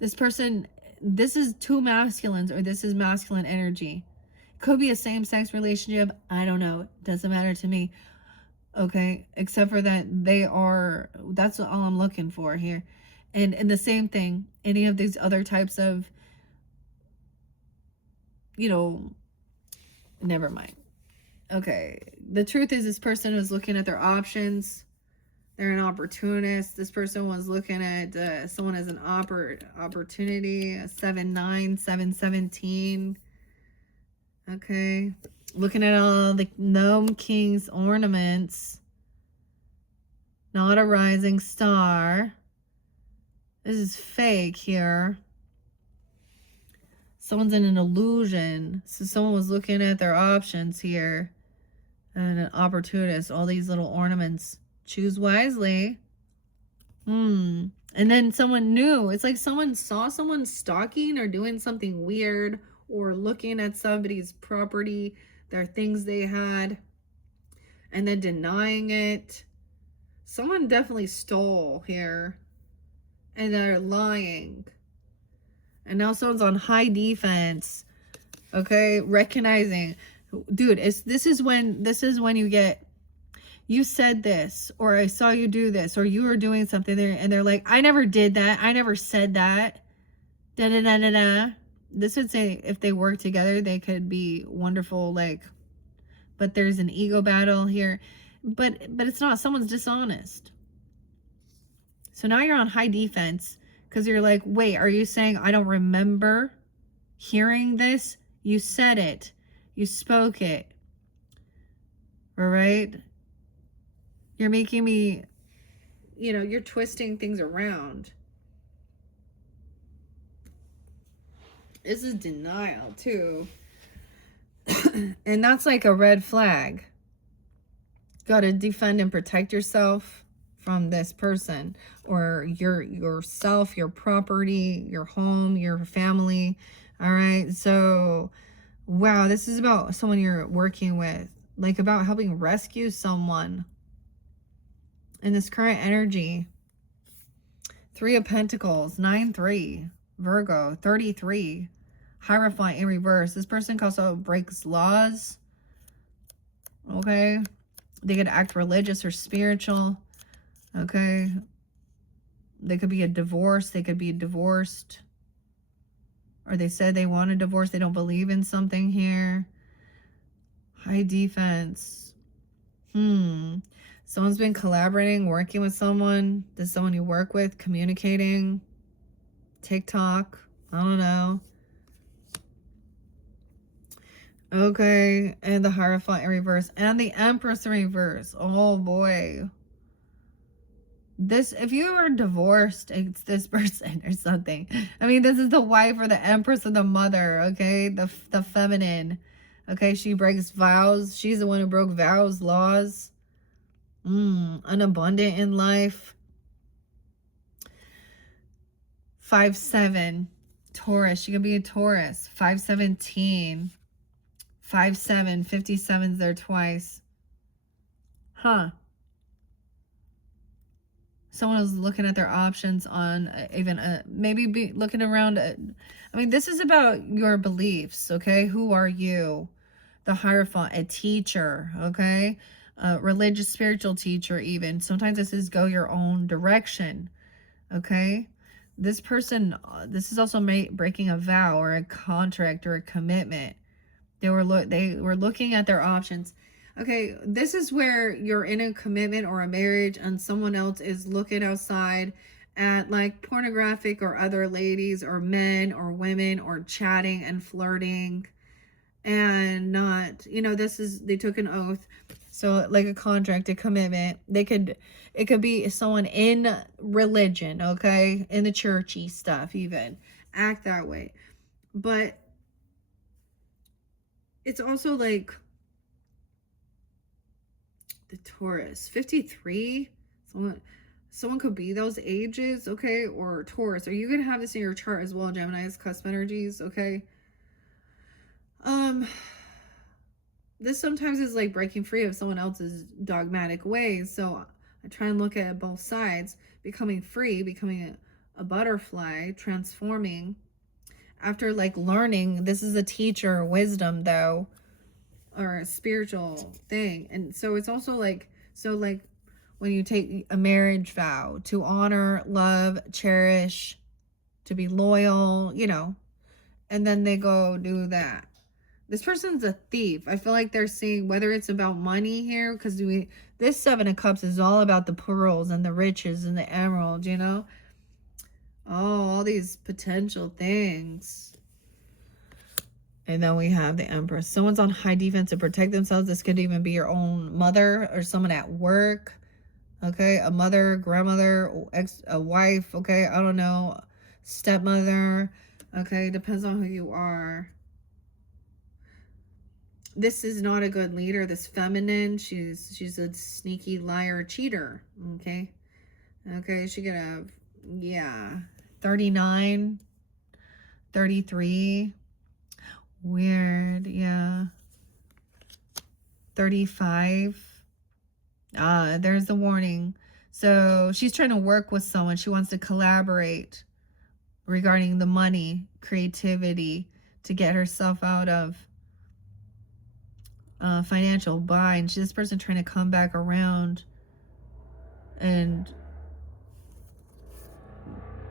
This person, this is two masculines, or this is masculine energy. Could be a same-sex relationship. I don't know. Doesn't matter to me. Okay? Except for that they are... That's all I'm looking for here. And the same thing. Any of these other types of... Never mind. Okay. The truth is, this person was looking at their options. They're an opportunist. This person was looking at someone as an opportunity. 7-9, 7-17. Okay. Looking at all the Gnome King's ornaments. Not a rising star. This is fake here. Someone's in an illusion. So someone was looking at their options here. And an opportunist. All these little ornaments. Choose wisely. And then someone knew. It's like someone saw someone stalking or doing something weird, or looking at somebody's property, their things they had, and then denying it. Someone definitely stole here, and they're lying. And now someone's on high defense. Okay, recognizing, dude, this is when you get, you said this, or I saw you do this, or you were doing something there, and they're like, I never did that. I never said that. Da da da da da. This would say if they work together, they could be wonderful, like, but there's an ego battle here. But it's not. Someone's dishonest. So now you're on high defense because you're like, wait, are you saying I don't remember hearing this? You said it. You spoke it. All right? You're making me, you're twisting things around. This is denial too. And that's like a red flag. Got to defend and protect yourself from this person, or yourself, your property, your home, your family. All right. So, wow, this is about someone you're working with, like about helping rescue someone in this current energy. 3 of Pentacles, 9-3, Virgo, 33, Hierophant in reverse. This person also breaks laws. Okay. They could act religious or spiritual. Okay. They could be a divorce. They could be divorced. Or they said they want a divorce. They don't believe in something here. High defense. Someone's been collaborating, working with someone. This is someone you work with, communicating. TikTok. I don't know. Okay. And the Hierophant in reverse. And the Empress in reverse. Oh, boy. This, if you are divorced, it's this person or something. I mean, this is the wife or the Empress or the mother, okay? The feminine. Okay, she breaks vows. She's the one who broke vows, laws. Unabundant in life. 5-7. Taurus. She could be a Taurus. 5-17. 5-7. 57's there twice. Huh. Someone was looking at their options on maybe be looking around. I mean, this is about your beliefs, okay? Who are you? The Hierophant, a teacher, okay? A religious, spiritual teacher even. Sometimes this is go your own direction, okay? This person, this is also breaking a vow or a contract or a commitment. They were looking at their options. Okay, this is where you're in a commitment or a marriage and someone else is looking outside at like pornographic or other ladies or men or women or chatting and flirting and not, they took an oath. So like a contract, a commitment. It could be someone in religion, okay? In the churchy stuff even. Act that way. But it's also like the Taurus, 53. Someone could be those ages, okay? Or Taurus. Or you could have this in your chart as well, Gemini's cusp energies, okay? This sometimes is like breaking free of someone else's dogmatic ways. So I try and look at both sides. Becoming free, becoming a butterfly, transforming. After like learning, this is a teacher wisdom though, or a spiritual thing. And so it's also like, when you take a marriage vow to honor, love, cherish, to be loyal, and then they go do that. This person's a thief. I feel like they're seeing, whether it's about money here, because this 7 of Cups is all about the pearls and the riches and the emerald, Oh, all these potential things. And then we have the Empress. Someone's on high defense to protect themselves. This could even be your own mother or someone at work. Okay, a mother, grandmother, a wife. Okay, I don't know, stepmother. Okay, depends on who you are. This is not a good leader. This feminine, she's a sneaky liar, cheater. Okay, she could have, 39, 33. Weird, yeah. 35. There's the warning. So she's trying to work with someone. She wants to collaborate regarding the money, creativity, to get herself out of financial bind. This person trying to come back around and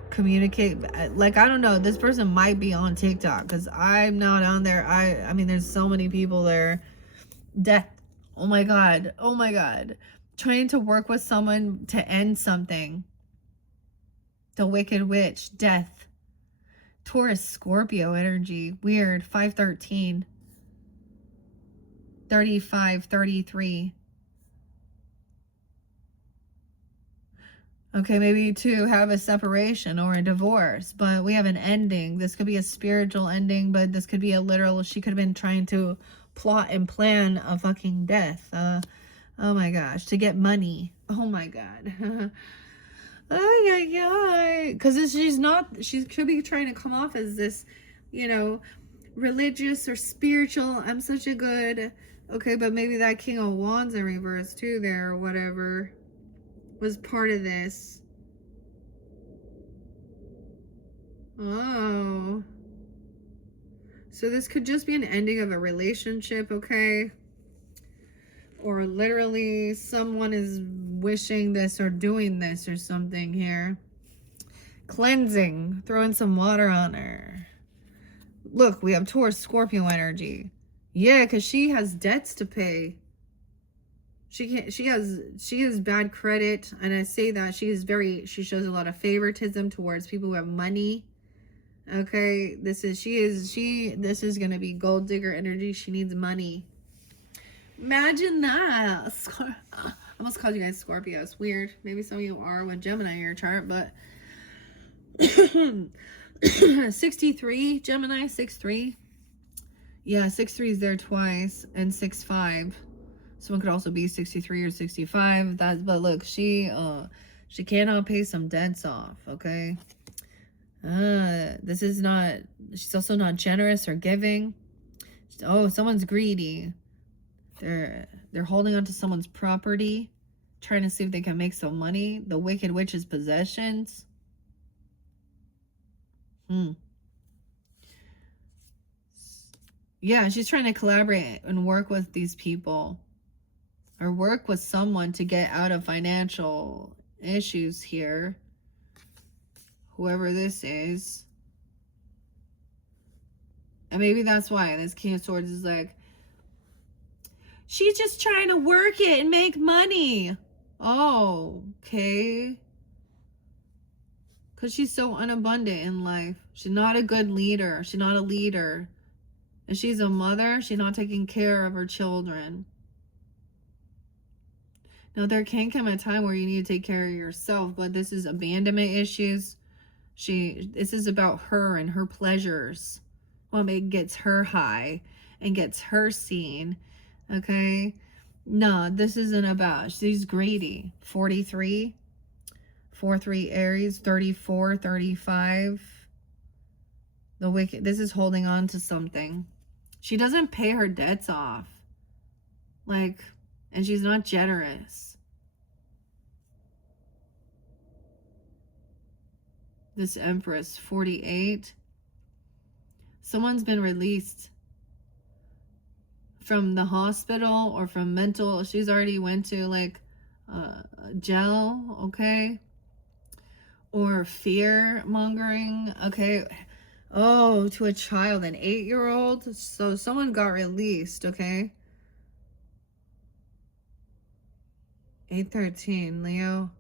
communicate. Like, I don't know, this person might be on TikTok because I'm not on there. I mean, there's so many people there. Death. Oh my god, trying to work with someone to end something. The Wicked Witch. Death. Taurus, Scorpio energy. Weird. 5-13. 35, 33. Okay, maybe to have a separation or a divorce, but we have an ending. This could be a spiritual ending, but this could be a literal, she could have been trying to plot and plan a fucking death. Oh my gosh, to get money. Oh my god. Ay, ay, ay. Because she's not, she could be trying to come off as this, you know, religious or spiritual. I'm such a good, okay, but maybe that King of Wands in reverse too there or whatever was part of this. Oh. So this could just be an ending of a relationship, okay? Or literally someone is wishing this or doing this or something here. Cleansing, throwing some water on her. Look, we have Taurus, Scorpio energy. Yeah, because she has debts to pay. She has bad credit, and I say that she shows a lot of favoritism towards people who have money. Okay, this is gonna be gold digger energy. She needs money. Imagine that. I almost called you guys Scorpios. Weird. Maybe some of you are with Gemini in your chart, but 63 Gemini 6'3". Yeah, 6'3" is there twice, and 6'5". Someone could also be 63 or 65. But look, she cannot pay some debts off, okay? This is not, she's also not generous or giving. Oh, someone's greedy. They're holding on to someone's property, trying to see if they can make some money. The Wicked Witch's possessions. Yeah, she's trying to collaborate and work with these people. Or work with someone to get out of financial issues here. Whoever this is. And maybe that's why this King of Swords is like, she's just trying to work it and make money. Oh, okay. Because she's so unabundant in life. She's not a good leader. She's not a leader. And she's a mother. She's not taking care of her children. Now, there can come a time where you need to take care of yourself, but this is abandonment issues. This is about her and her pleasures. What gets her high and gets her seen. Okay? No, this isn't about. She's greedy. 43. 4-3 Aries. 34, 35. The Wicked. This is holding on to something. She doesn't pay her debts off. Like, and she's not generous. This Empress, 48. Someone's been released from the hospital or from mental. She's already went to like jail, okay? Or fear mongering, okay? Oh, to a child, an 8-year-old. So someone got released, okay? 813, Leo.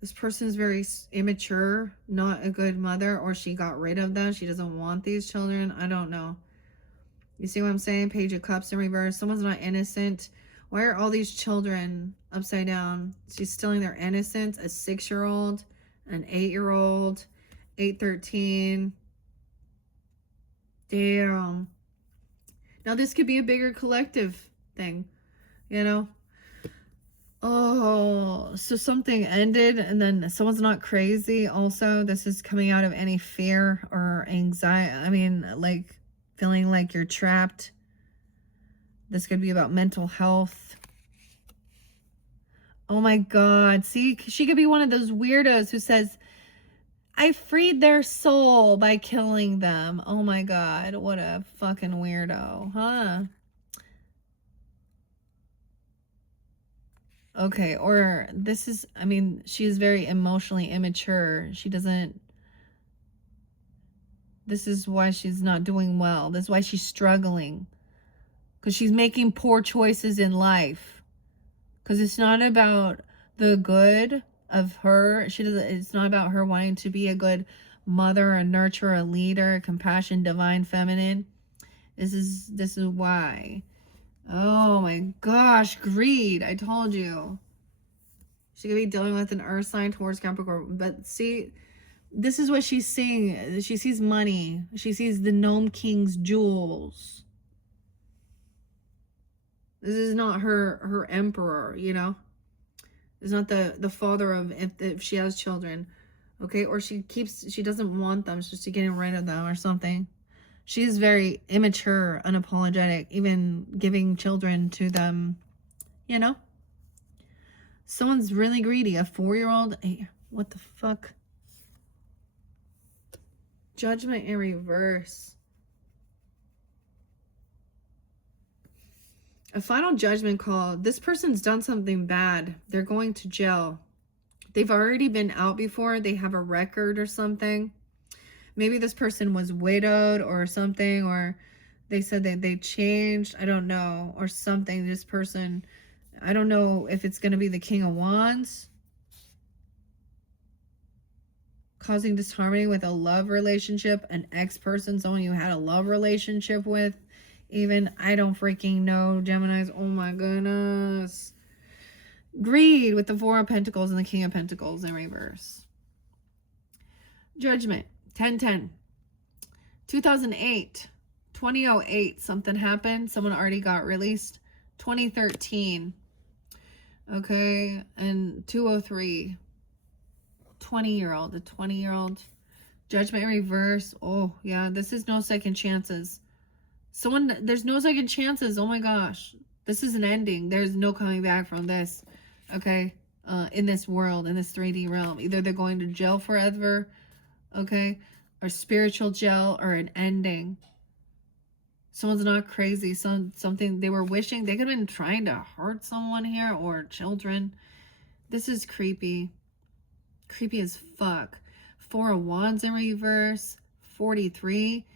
This person is very immature, not a good mother, or she got rid of them. She doesn't want these children. I don't know. You see what I'm saying? Page of Cups in reverse. Someone's not innocent. Why are all these children upside down? She's stealing their innocence. A 6-year-old, an 8-year-old, 813. Damn. Now this could be a bigger collective thing, you know? Oh, so something ended and then someone's not crazy also. This is coming out of any fear or anxiety. I mean, like feeling like you're trapped. This could be about mental health. Oh my God. See, she could be one of those weirdos who says, I freed their soul by killing them. Oh my God. What a fucking weirdo, huh? Okay, or this is, I mean, she is very emotionally immature. She doesn't, this is why she's not doing well. This is why she's struggling. Because she's making poor choices in life. Because it's not about the good of her. It's not about her wanting to be a good mother, a nurturer, a leader, a compassion, divine feminine. This is why. Oh my gosh, greed. I told you. She could be dealing with an earth sign towards Capricorn. But see, this is what she's seeing. She sees money. She sees the Gnome King's jewels. This is not her emperor, you know. It's not the father of if she has children, okay? Or she doesn't want them. She's just getting rid of them or something. She's very immature, unapologetic, even giving children to them, you know. Someone's really greedy. A 4-year-old. What the fuck? Judgment in reverse. A final judgment call. This person's done something bad. They're going to jail. They've already been out before. They have a record or something. Maybe this person was widowed or something, or they said that they changed. I don't know. Or something. This person, I don't know if it's going to be the King of Wands. Causing disharmony with a love relationship. An ex-person, someone you had a love relationship with. Even, I don't freaking know, Geminis. Oh my goodness. Greed with the 4 of Pentacles and the King of Pentacles in reverse. Judgment. 1010. 2008. 2008. Something happened. Someone already got released. 2013. Okay. And 203. 20-year-old. A 20-year-old. Judgment in reverse. Oh, yeah. This is no second chances. There's no second chances. Oh my gosh. This is an ending. There's no coming back from this. Okay. In this world, in this 3D realm. Either they're going to jail forever. Okay. Or spiritual jail, or an ending. Someone's not crazy. Something they were wishing. They could have been trying to hurt someone here, or children. This is creepy. Creepy as fuck. 4 of Wands in reverse. 43.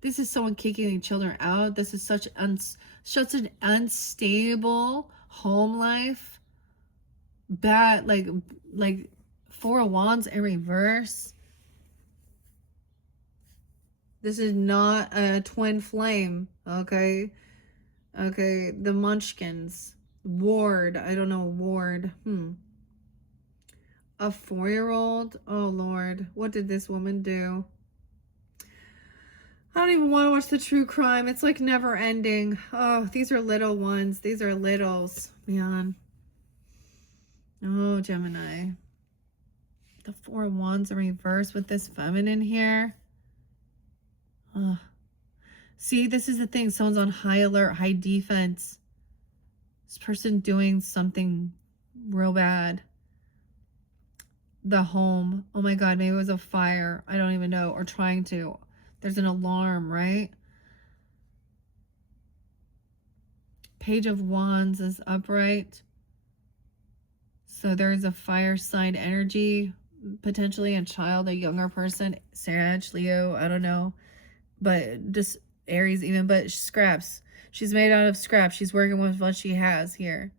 This is someone kicking children out. This is such an unstable home life. Bad, like 4 of Wands in reverse. This is not a twin flame, okay? Okay, the Munchkins. Ward, I don't know, Ward. A 4-year-old? Oh, Lord. What did this woman do? I don't even want to watch the true crime. It's like never ending. Oh, these are little ones. These are littles, man. Oh, Gemini. The 4 of Wands in reverse with this feminine here. See, this is the thing. Someone's on high alert, high defense. This person doing something real bad. The home. Oh my God, maybe it was a fire. I don't even know. Or trying to. There's an alarm, right? Page of Wands is upright. So there's a fire sign energy. Potentially a child, a younger person. Sag, Leo, I don't know. But just Aries even, but scraps. She's made out of scraps. She's working with what she has here.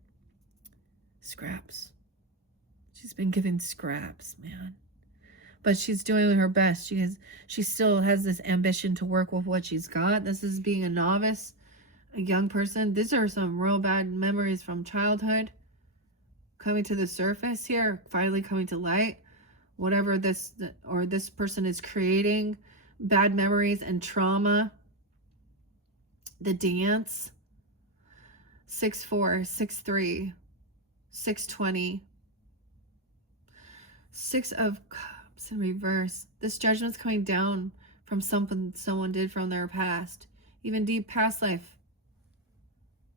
Scraps. She's been given scraps, man. But she's doing her best. She still has this ambition to work with what she's got. This is being a novice, a young person. These are some real bad memories from childhood coming to the surface here, finally coming to light. Whatever this person is creating, bad memories and trauma. The dance. 6-4, 6-3, 6-20. 6 of Cups in reverse. This judgment's coming down from something someone did from their past. Even deep past life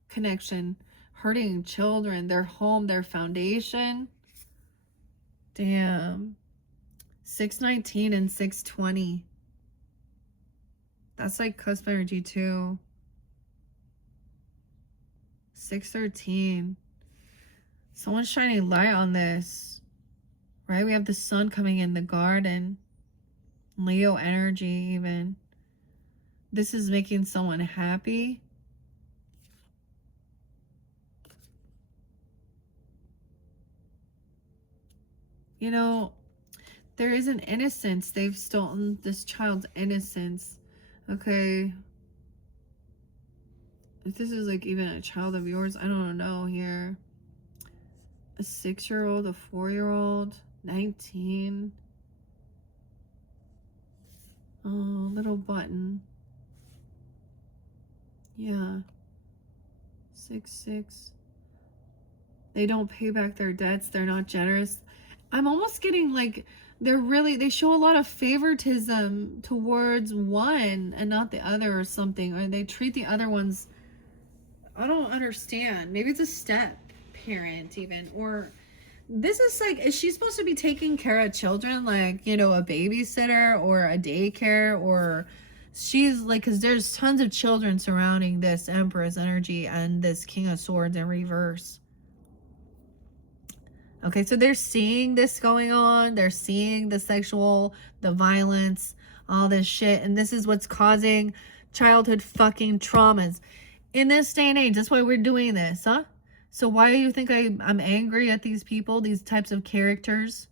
connection. Hurting children, their home, their foundation. Damn. 6-19 and 6-20. That's like cusp energy too. 6-13. Someone's shining light on this. Right? We have the sun coming in the garden. Leo energy even. This is making someone happy. You know, there is an innocence. They've stolen this child's innocence. Okay. If this is like even a child of yours, I don't know here. a 6-year-old, a 4-year-old, 19. Oh, little button. Yeah. 6. They don't pay back their debts. They're not generous. I'm almost getting like they show a lot of favoritism towards one and not the other or something. Or they treat the other ones, I don't understand. Maybe it's a step parent even. Or this is like, is she supposed to be taking care of children, like, you know, a babysitter or a daycare? Or she's like, because there's tons of children surrounding this Empress energy and this King of Swords in reverse. Okay, so they're seeing this going on. They're seeing the sexual, the violence, all this shit. And this is what's causing childhood fucking traumas. In this day and age, that's why we're doing this, huh? So why do you think I'm angry at these people, these types of characters?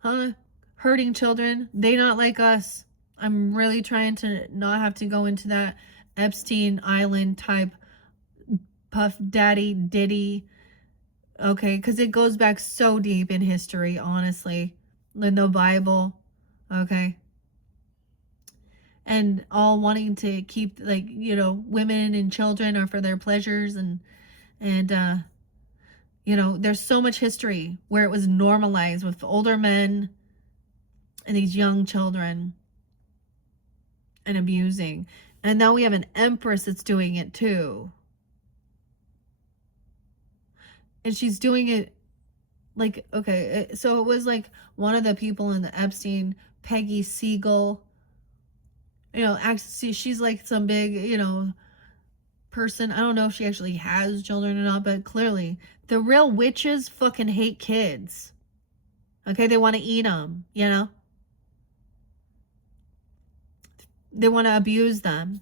Huh? Hurting children. They not like us. I'm really trying to not have to go into that Epstein Island type Puff Daddy Diddy. Okay, because it goes back so deep in history, honestly. In the Bible. Okay. And all wanting to keep, like, you know, women and children are for their pleasures, and you know, there's so much history where it was normalized with older men and these young children and abusing. And now we have an empress that's doing it too. And she's doing it like, okay, so it was like one of the people in the Epstein, Peggy Siegel, you know, actually she's like some big, you know, person. I don't know if she actually has children or not, but clearly the real witches fucking hate kids. Okay, they want to eat them, you know? They want to abuse them.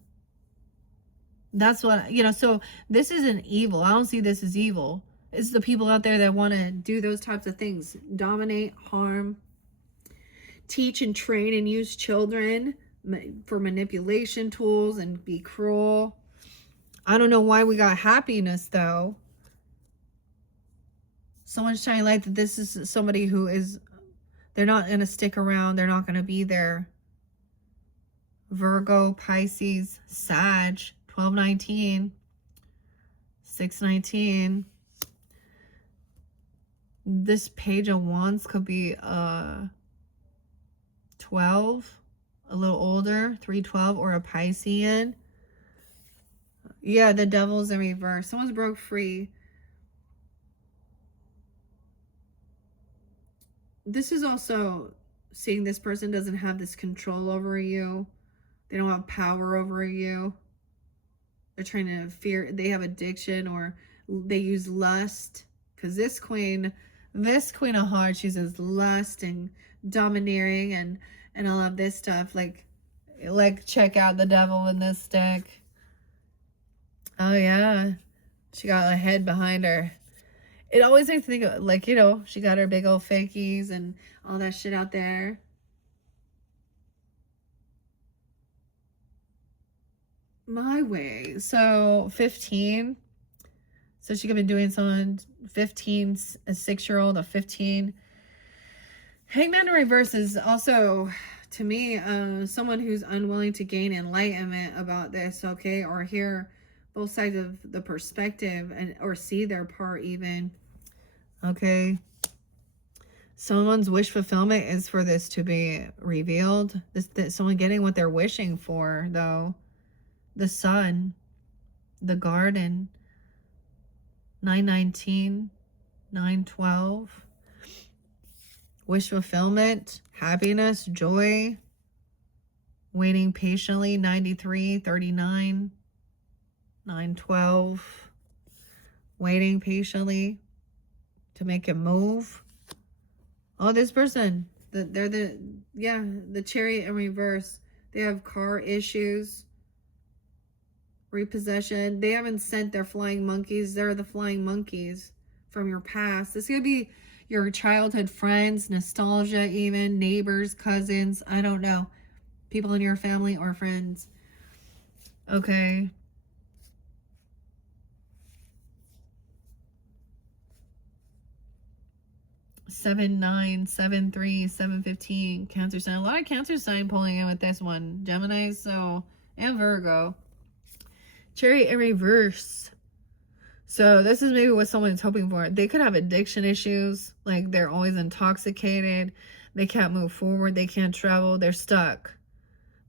That's what, you know, so this isn't evil. I don't see this as evil. It's the people out there that want to do those types of things. Dominate, harm, teach and train and use children for manipulation tools and be cruel. I don't know why we got happiness though. Someone's shining light that this is somebody who is, they're not going to stick around. They're not going to be there. Virgo, Pisces, Sag, 1219, 619. This Page of Wands could be 12, a little older, 312, or a Piscean. Yeah, the Devil's in reverse. Someone's broke free. This is also seeing this person doesn't have this control over you. They don't have power over you. They're trying to fear. They have addiction, or they use lust. Because this Queen of Hearts, she's as lust and domineering and all of this stuff. Like check out the Devil in this deck. Oh yeah, she got a head behind her. It always makes me think of, like, you know, she got her big old fakies and all that shit out there. My way. So 15. So she could be doing someone 15, a 6-year-old, a 15. Hangman in reverse is also, to me, someone who's unwilling to gain enlightenment about this, okay, or hear both sides of the perspective and or see their part even. Okay. Someone's wish fulfillment is for this to be revealed. Someone getting what they're wishing for, though. The sun, the garden, 919, 912. Wish fulfillment, happiness, joy, waiting patiently, 93, 39, 912. Waiting patiently to make it move. Oh, this person, they're the Chariot in reverse. They have car issues, repossession. They haven't sent their flying monkeys. They're the flying monkeys from your past. This could be your childhood friends, nostalgia even, neighbors, cousins, I don't know. People in your family or friends. Okay. 7-9, 7-3, 7-15. Cancer sign. A lot of Cancer sign pulling in with this one. Gemini, so, and Virgo. Chariot in reverse. So this is maybe what someone's hoping for. They could have addiction issues. Like they're always intoxicated. They can't move forward. They can't travel. They're stuck.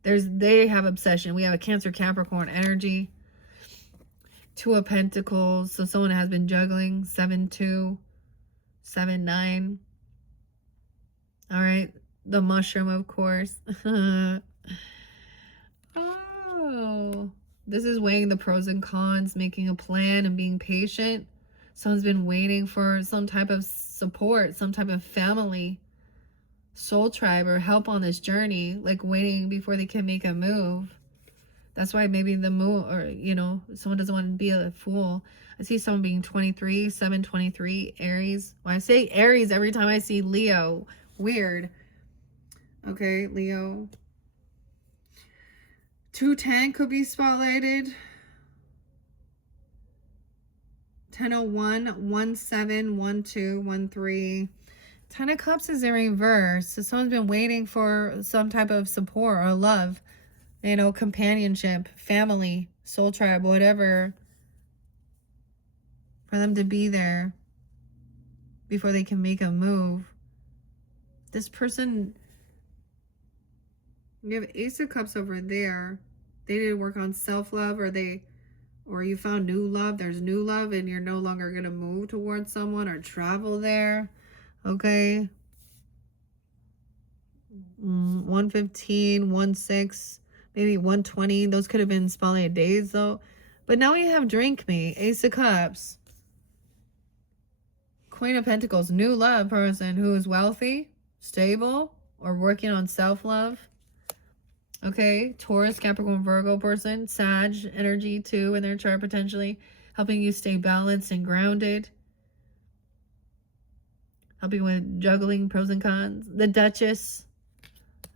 They have obsession. We have a Cancer Capricorn energy. 2 of Pentacles. So someone has been juggling. 7-2. 7-9. All right. The mushroom, of course. Oh. This is weighing the pros and cons, making a plan and being patient. Someone's been waiting for some type of support, some type of family, soul tribe, or help on this journey, like waiting before they can make a move. That's why maybe the move, or, you know, someone doesn't want to be a fool. I see someone being 23, 7-23, Aries. When I say Aries, every time I see Leo, weird. Okay, Leo. 210 could be spotlighted. 1001, 17, 12, 13. 10 of Cups is in reverse. So someone's been waiting for some type of support or love, you know, companionship, family, soul tribe, whatever, for them to be there before they can make a move. This person, you have Ace of Cups over there. They didn't work on self-love, or you found new love. There's new love and you're no longer going to move towards someone or travel there. Okay. 115, 16, maybe 120. Those could have been spotlighted days though. But now we have Drink Me, Ace of Cups. Queen of Pentacles, new love person who is wealthy, stable, or working on self-love. Okay, Taurus, Capricorn, Virgo person, Sag energy too in their chart potentially, helping you stay balanced and grounded, helping with juggling pros and cons. The Duchess,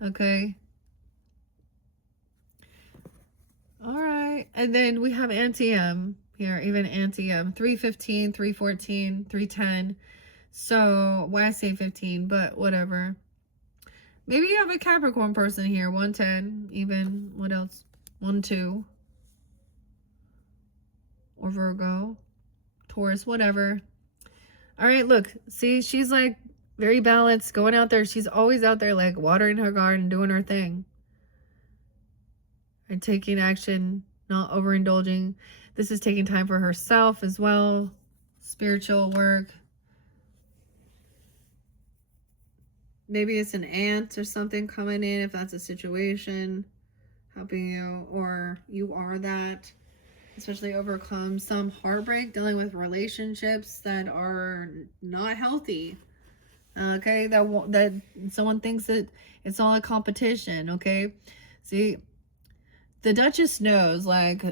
okay. All right, and then we have Anti-M here, even Anti-M, 315, 314, 310. So why I say 15, but whatever. Maybe you have a Capricorn person here, 110, even, what else? 12. Or Virgo, Taurus, whatever. All right, look, see, she's like very balanced, going out there. She's always out there like watering her garden, doing her thing. And taking action, not overindulging. This is taking time for herself as well. Spiritual work. Maybe it's an aunt or something coming in, if that's a situation, helping you, or you are that. Especially overcome some heartbreak, dealing with relationships that are not healthy. Okay, that someone thinks that it's all a competition. Okay, see, the Duchess knows, like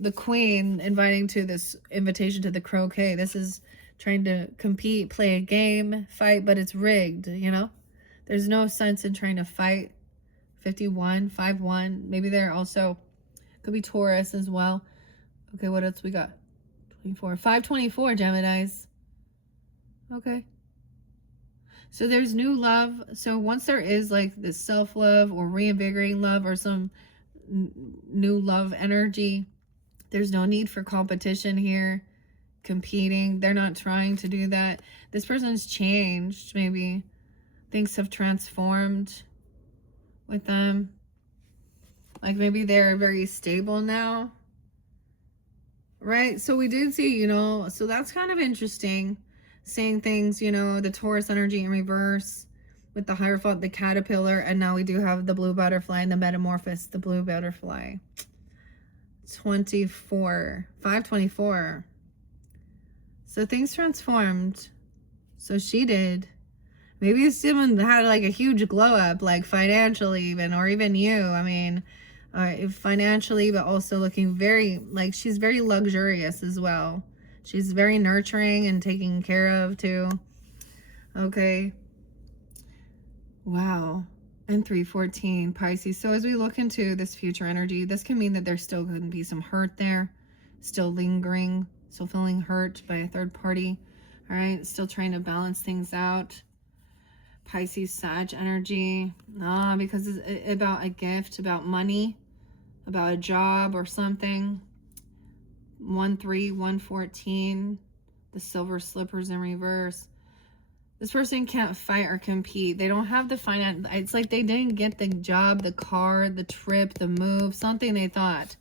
the Queen inviting to this invitation to the croquet. This is trying to compete, play a game, fight, but it's rigged, you know? There's no sense in trying to fight. 51, 5-1. Maybe they're also, could be Taurus as well. Okay, what else we got? 24. 524, Geminis. Okay. So there's new love. So once there is like this self-love or reinvigorating love or some new love energy, there's no need for competition here, competing. They're not trying to do that. This person's changed. Maybe things have transformed with them. Like maybe they're very stable now. Right? So we did see, you know, so that's kind of interesting. Seeing things, you know, the Taurus energy in reverse with the Hierophant, the caterpillar, and now we do have the blue butterfly and the metamorphosis, the blue butterfly. 24, 524. So things transformed. So she did. Maybe someone had like a huge glow up, like financially even, or even you. I mean, financially, but also looking very, like she's very luxurious as well. She's very nurturing and taking care of too. Okay. Wow. And 314, Pisces. So as we look into this future energy, this can mean that there's still going to be some hurt there, still lingering, still feeling hurt by a third party. All right, still trying to balance things out. Pisces, Sag energy. Because it's about a gift, about money, about a job or something. 1-3, 114. The silver slippers in reverse. This person can't fight or compete. They don't have the finance. It's like they didn't get the job, the car, the trip, the move, something they thought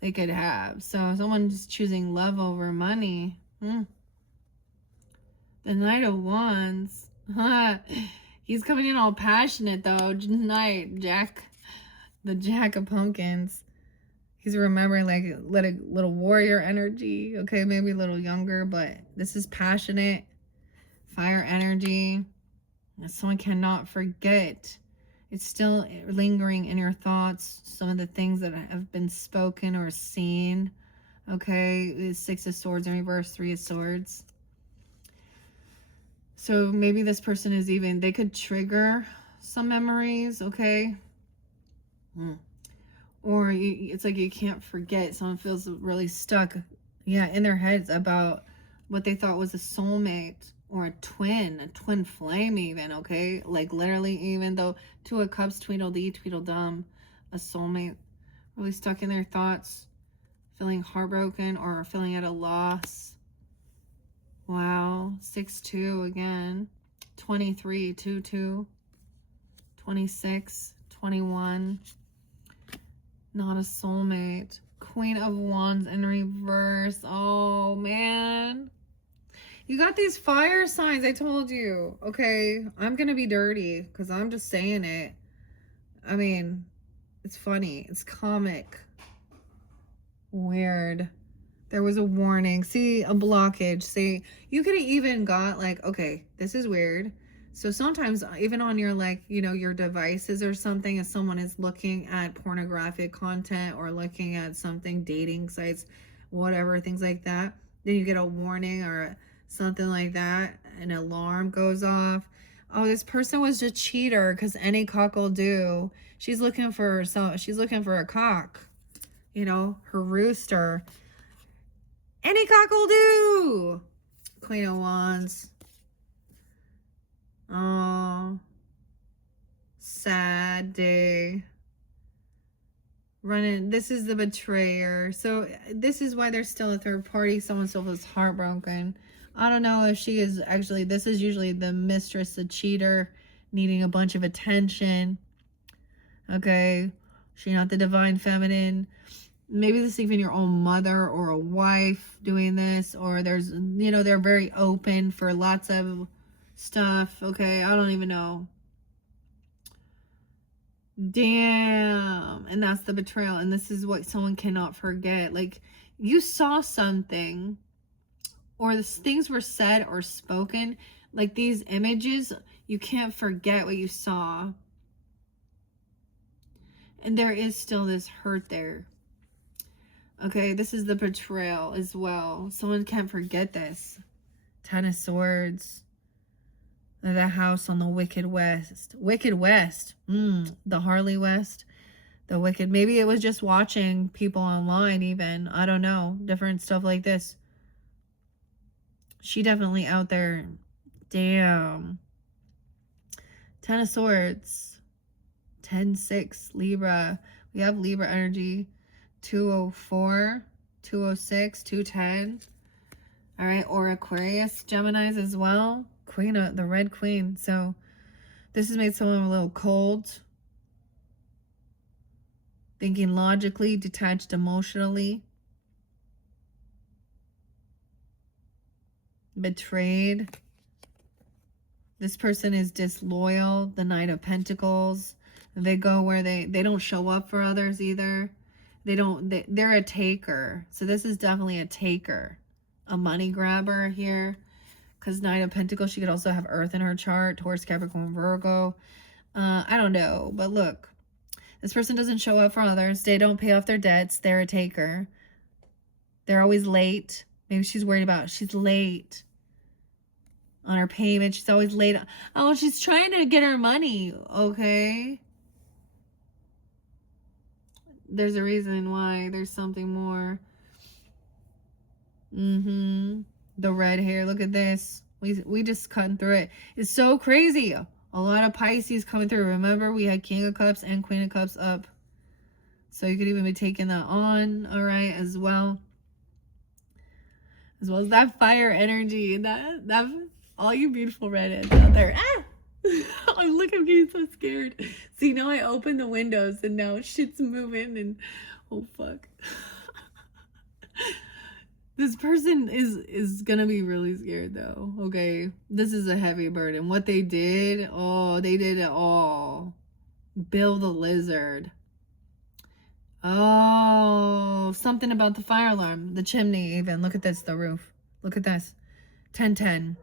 they could have. So someone's choosing love over money. The Knight of Wands. He's coming in all passionate though. Knight, the Jack of Pumpkins. He's remembering like little warrior energy. Okay, maybe a little younger, but this is passionate. Fire energy. Someone cannot forget. It's still lingering in your thoughts. Some of the things that have been spoken or seen. Okay, 6 of Swords in reverse, 3 of Swords. So maybe this person is even, they could trigger some memories, okay? Or it's like you can't forget. Someone feels really stuck, in their heads about what they thought was a soulmate or a twin flame even, okay? Like literally, even though 2 of Cups, Tweedledee, Tweedledum, a soulmate, really stuck in their thoughts, feeling heartbroken or feeling at a loss. Wow, 6-2 again, 23, 2-2, 26, 21. Not a soulmate. Queen of Wands in reverse. Oh, man. You got these fire signs, I told you. Okay, I'm going to be dirty because I'm just saying it. I mean, it's funny. It's comic. Weird. There was a warning. See, a blockage. See, you could have even got like, okay, this is weird. So sometimes even on your your devices or something, if someone is looking at pornographic content or looking at something, dating sites, whatever, things like that, then you get a warning or something like that. An alarm goes off. Oh, this person was a cheater because any cock will do. She's looking for a cock, her rooster. Any cock will do. Queen of Wands. Oh, sad day. Running. This is the betrayer. So this is why there's still a third party. Someone still feels heartbroken. I don't know if she is actually, this is usually the mistress, the cheater, needing a bunch of attention. Okay. She's not the divine feminine. Maybe this is even your own mother or a wife doing this, or there's, they're very open for lots of stuff. Okay, I don't even know. Damn. And that's the betrayal. And this is what someone cannot forget. Like, you saw something, or things were said or spoken, like these images, you can't forget what you saw. And there is still this hurt there. Okay, this is the betrayal as well. Someone can't forget this. 10 of Swords. The house on the Wicked West. Wicked West. The Harley West. The Wicked. Maybe it was just watching people online even. I don't know. Different stuff like this. She definitely out there. Damn. 10 of Swords. 10-6. Libra. We have Libra energy. 204. 206. 210. All right. Or Aquarius. Geminis as well. Queen of the Red Queen. So this has made someone a little cold. Thinking logically, detached emotionally. Betrayed. This person is disloyal. The Knight of Pentacles. They go where they don't show up for others either. They're a taker. So this is definitely a taker. A money grabber here. Because Knight of Pentacles, she could also have Earth in her chart. Taurus, Capricorn, Virgo. I don't know. But look. This person doesn't show up for others. They don't pay off their debts. They're a taker. They're always late. Maybe she's worried about she's late on her payment. She's always late. Oh, she's trying to get her money. Okay. There's a reason why. There's something more. The red hair. Look at this. We just cutting through it. It's so crazy. A lot of Pisces coming through. Remember, we had King of Cups and Queen of Cups up. So you could even be taking that on, all right, as well. As well as that fire energy. That all you beautiful redheads out there. Ah! Oh, look, I'm getting so scared. See, now I opened the windows and now shit's moving and oh fuck. This person is gonna be really scared though. Okay, this is a heavy burden. What they did, oh, they did it all. Bill the lizard. Oh, something about the fire alarm, the chimney. Even look at this, the roof. Look at this, 1010.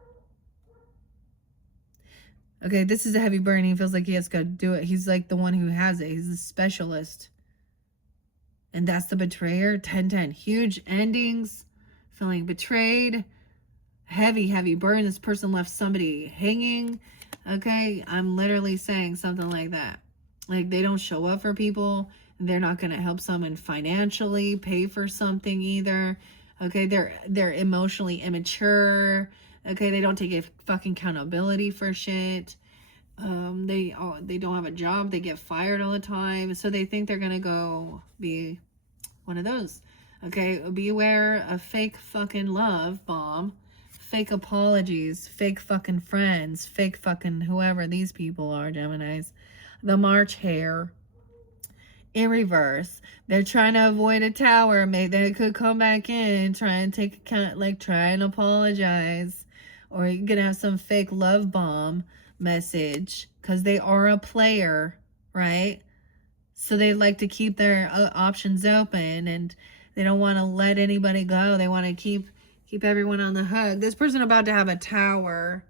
Okay, this is a heavy burden. He feels like he has to do it. He's like the one who has it. He's the specialist. And that's the betrayer, 1010. Huge endings, feeling betrayed, heavy burden. This person left somebody hanging. Okay, I'm literally saying something like that. Like they don't show up for people. They're not going to help someone financially pay for something either. Okay, they're emotionally immature. Okay, they don't take fucking accountability for shit. They don't have a job. They get fired all the time. So they think they're gonna go be one of those. Okay, beware of fake fucking love bomb, fake apologies, fake fucking friends, fake fucking whoever these people are, Geminis. The March hare. In reverse, they're trying to avoid a tower. Maybe they could come back in, try and take account, like try and apologize, or you're gonna have some fake love bomb message because they are a player, right? So they like to keep their options open, and they don't want to let anybody go. They want to keep everyone on the hook. This person about to have a tower.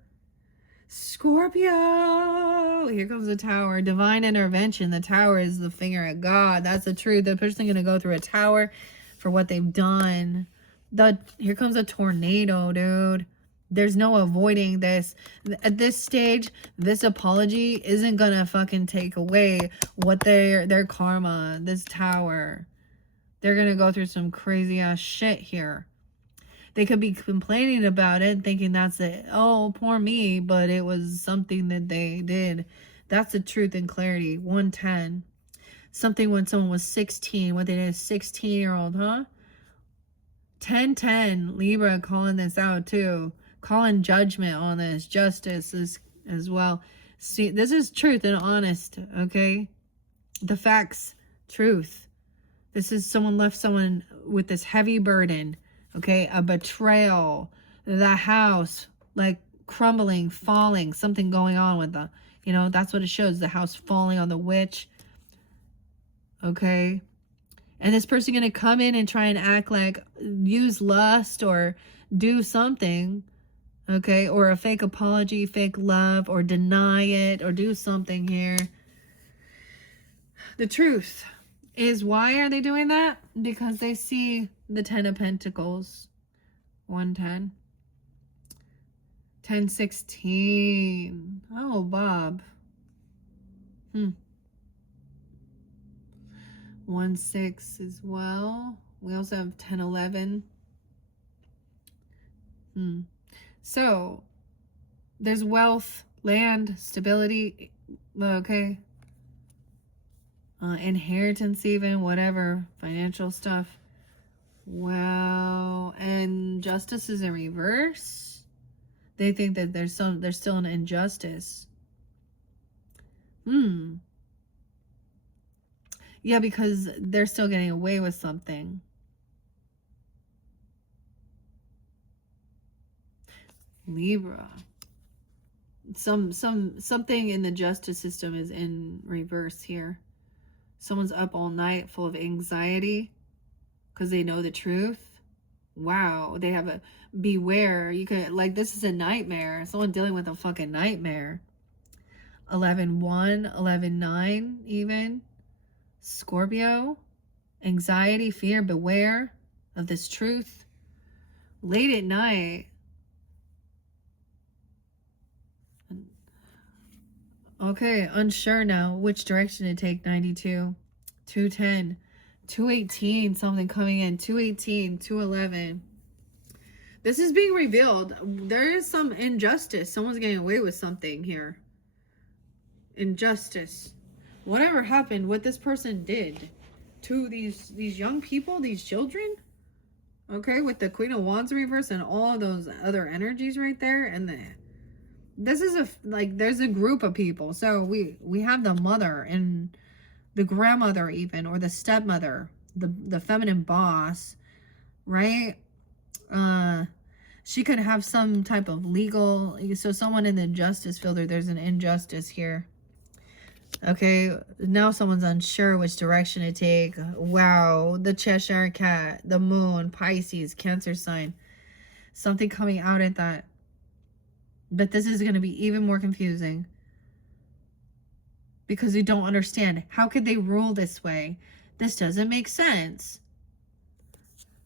Scorpio, here comes the tower. Divine intervention. The tower is the finger of God. That's the truth. The person's gonna go through a tower for what they've done. Here comes a tornado, dude. There's no avoiding this. At this stage, this apology isn't gonna fucking take away what their karma. This tower, they're gonna go through some crazy ass shit here. They could be complaining about it, thinking that's it. Oh, poor me, but it was something that they did. That's the truth and clarity. 110. Something when someone was 16, what they did, a 16-year-old, huh? 1010, Libra calling this out too. Calling judgment on this, justice as well. See, this is truth and honest, okay? The facts, truth. This is someone left someone with this heavy burden. Okay, a betrayal, the house like crumbling, falling, something going on with the, that's what it shows, the house falling on the witch. Okay, and this person gonna come in and try and act like, use lust or do something, okay, or a fake apology, fake love, or deny it, or do something here. The truth is, why are they doing that? Because they see the 10 of Pentacles. 110. 1016. Oh, Bob. 16 as well. We also have 1011. So there's wealth, land, stability. Okay. Inheritance, even, whatever, financial stuff. Wow. And justice is in reverse. They think that there's still an injustice. Yeah, because they're still getting away with something. Libra. Something in the justice system is in reverse here. Someone's up all night full of anxiety because they know the truth. Wow, they have a beware. You could, like, this is a nightmare. Someone dealing with a fucking nightmare. 11-1, 11-9 even. Scorpio. Anxiety, fear, beware of this truth. Late at night. Okay, unsure now which direction to take. 92, 210, 218, something coming in. 218, 211. This is being revealed. There is some injustice. Someone's getting away with something here. Injustice. Whatever happened, what this person did to these young people, these children. Okay, with the Queen of Wands reverse and all those other energies right there, and this is there's a group of people. So we have the mother and the grandmother, even, or the stepmother, the feminine boss, right? She could have some type of legal, so someone in the justice field, or there's an injustice here. Okay, now someone's unsure which direction to take. Wow, the Cheshire Cat, the moon, Pisces, Cancer sign. Something coming out at that. But this is going to be even more confusing. Because you don't understand. How could they rule this way? This doesn't make sense.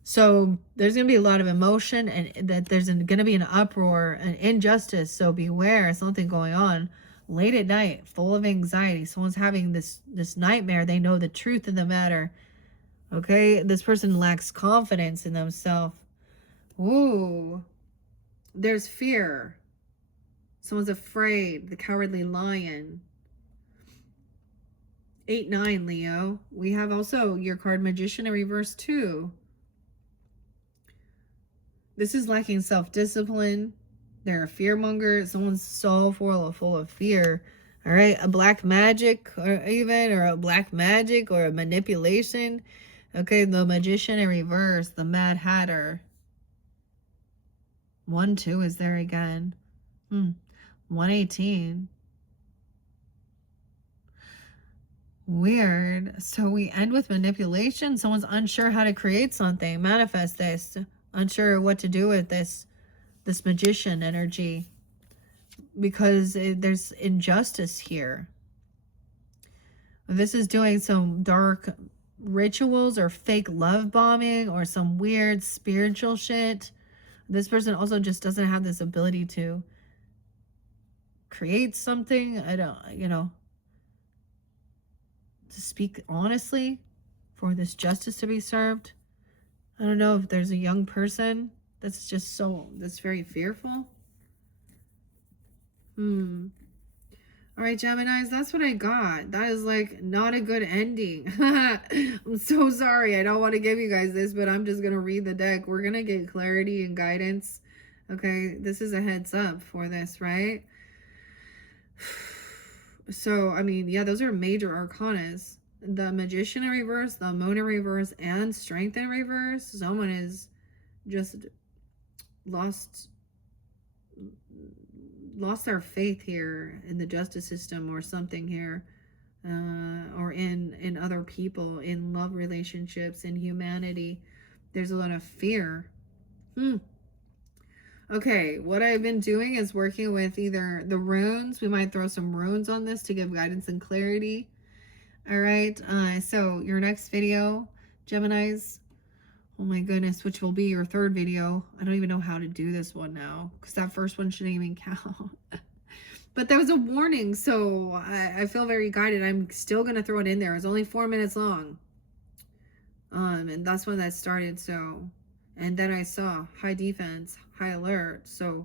So there's going to be a lot of emotion, and that there's going to be an uproar, an injustice. So beware, something going on. Late at night, full of anxiety. Someone's having this nightmare. They know the truth of the matter. Okay? This person lacks confidence in themselves. Ooh. There's fear. Someone's afraid. The cowardly lion. 8-9, Leo. We have also your card Magician in reverse too. This is lacking self-discipline. They're a fearmonger. Someone's so full of fear. All right, a black magic, or a black magic, or a manipulation. Okay, the Magician in reverse, the Mad Hatter. 1-2 is there again. 118. Weird. So we end with manipulation. Someone's unsure how to create something, manifest this, unsure what to do with this magician energy, because there's injustice here. This is doing some dark rituals or fake love bombing or some weird spiritual shit. This person also just doesn't have this ability to create something. I don't, to speak honestly for this justice to be served. I don't know if there's a young person that's just that's very fearful. All right, Geminis, that's what I got. That is not a good ending. I'm so sorry. I don't want to give you guys this, but I'm just going to read the deck. We're going to get clarity and guidance. Okay, this is a heads up for this, right? So, I mean, yeah, those are major arcanas. The Magician in reverse, the Moon in reverse, and Strength in reverse. Someone is just lost their faith here in the justice system or something here, or in other people, in love relationships, in humanity. There's a lot of fear. Okay, what I've been doing is working with either the runes. We might throw some runes on this to give guidance and clarity. All right, so your next video, Geminis, oh my goodness, which will be your third video. I don't even know how to do this one now, because that first one shouldn't even count. But there was a warning, so I feel very guided. I'm still going to throw it in there. It's only 4 minutes long. And that's when that started, so. And then I saw high defense, high alert. So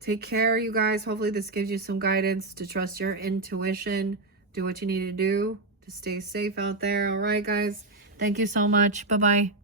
take care, you guys. Hopefully this gives you some guidance to trust your intuition. Do what you need to do to stay safe out there. All right, guys. Thank you so much. Bye-bye.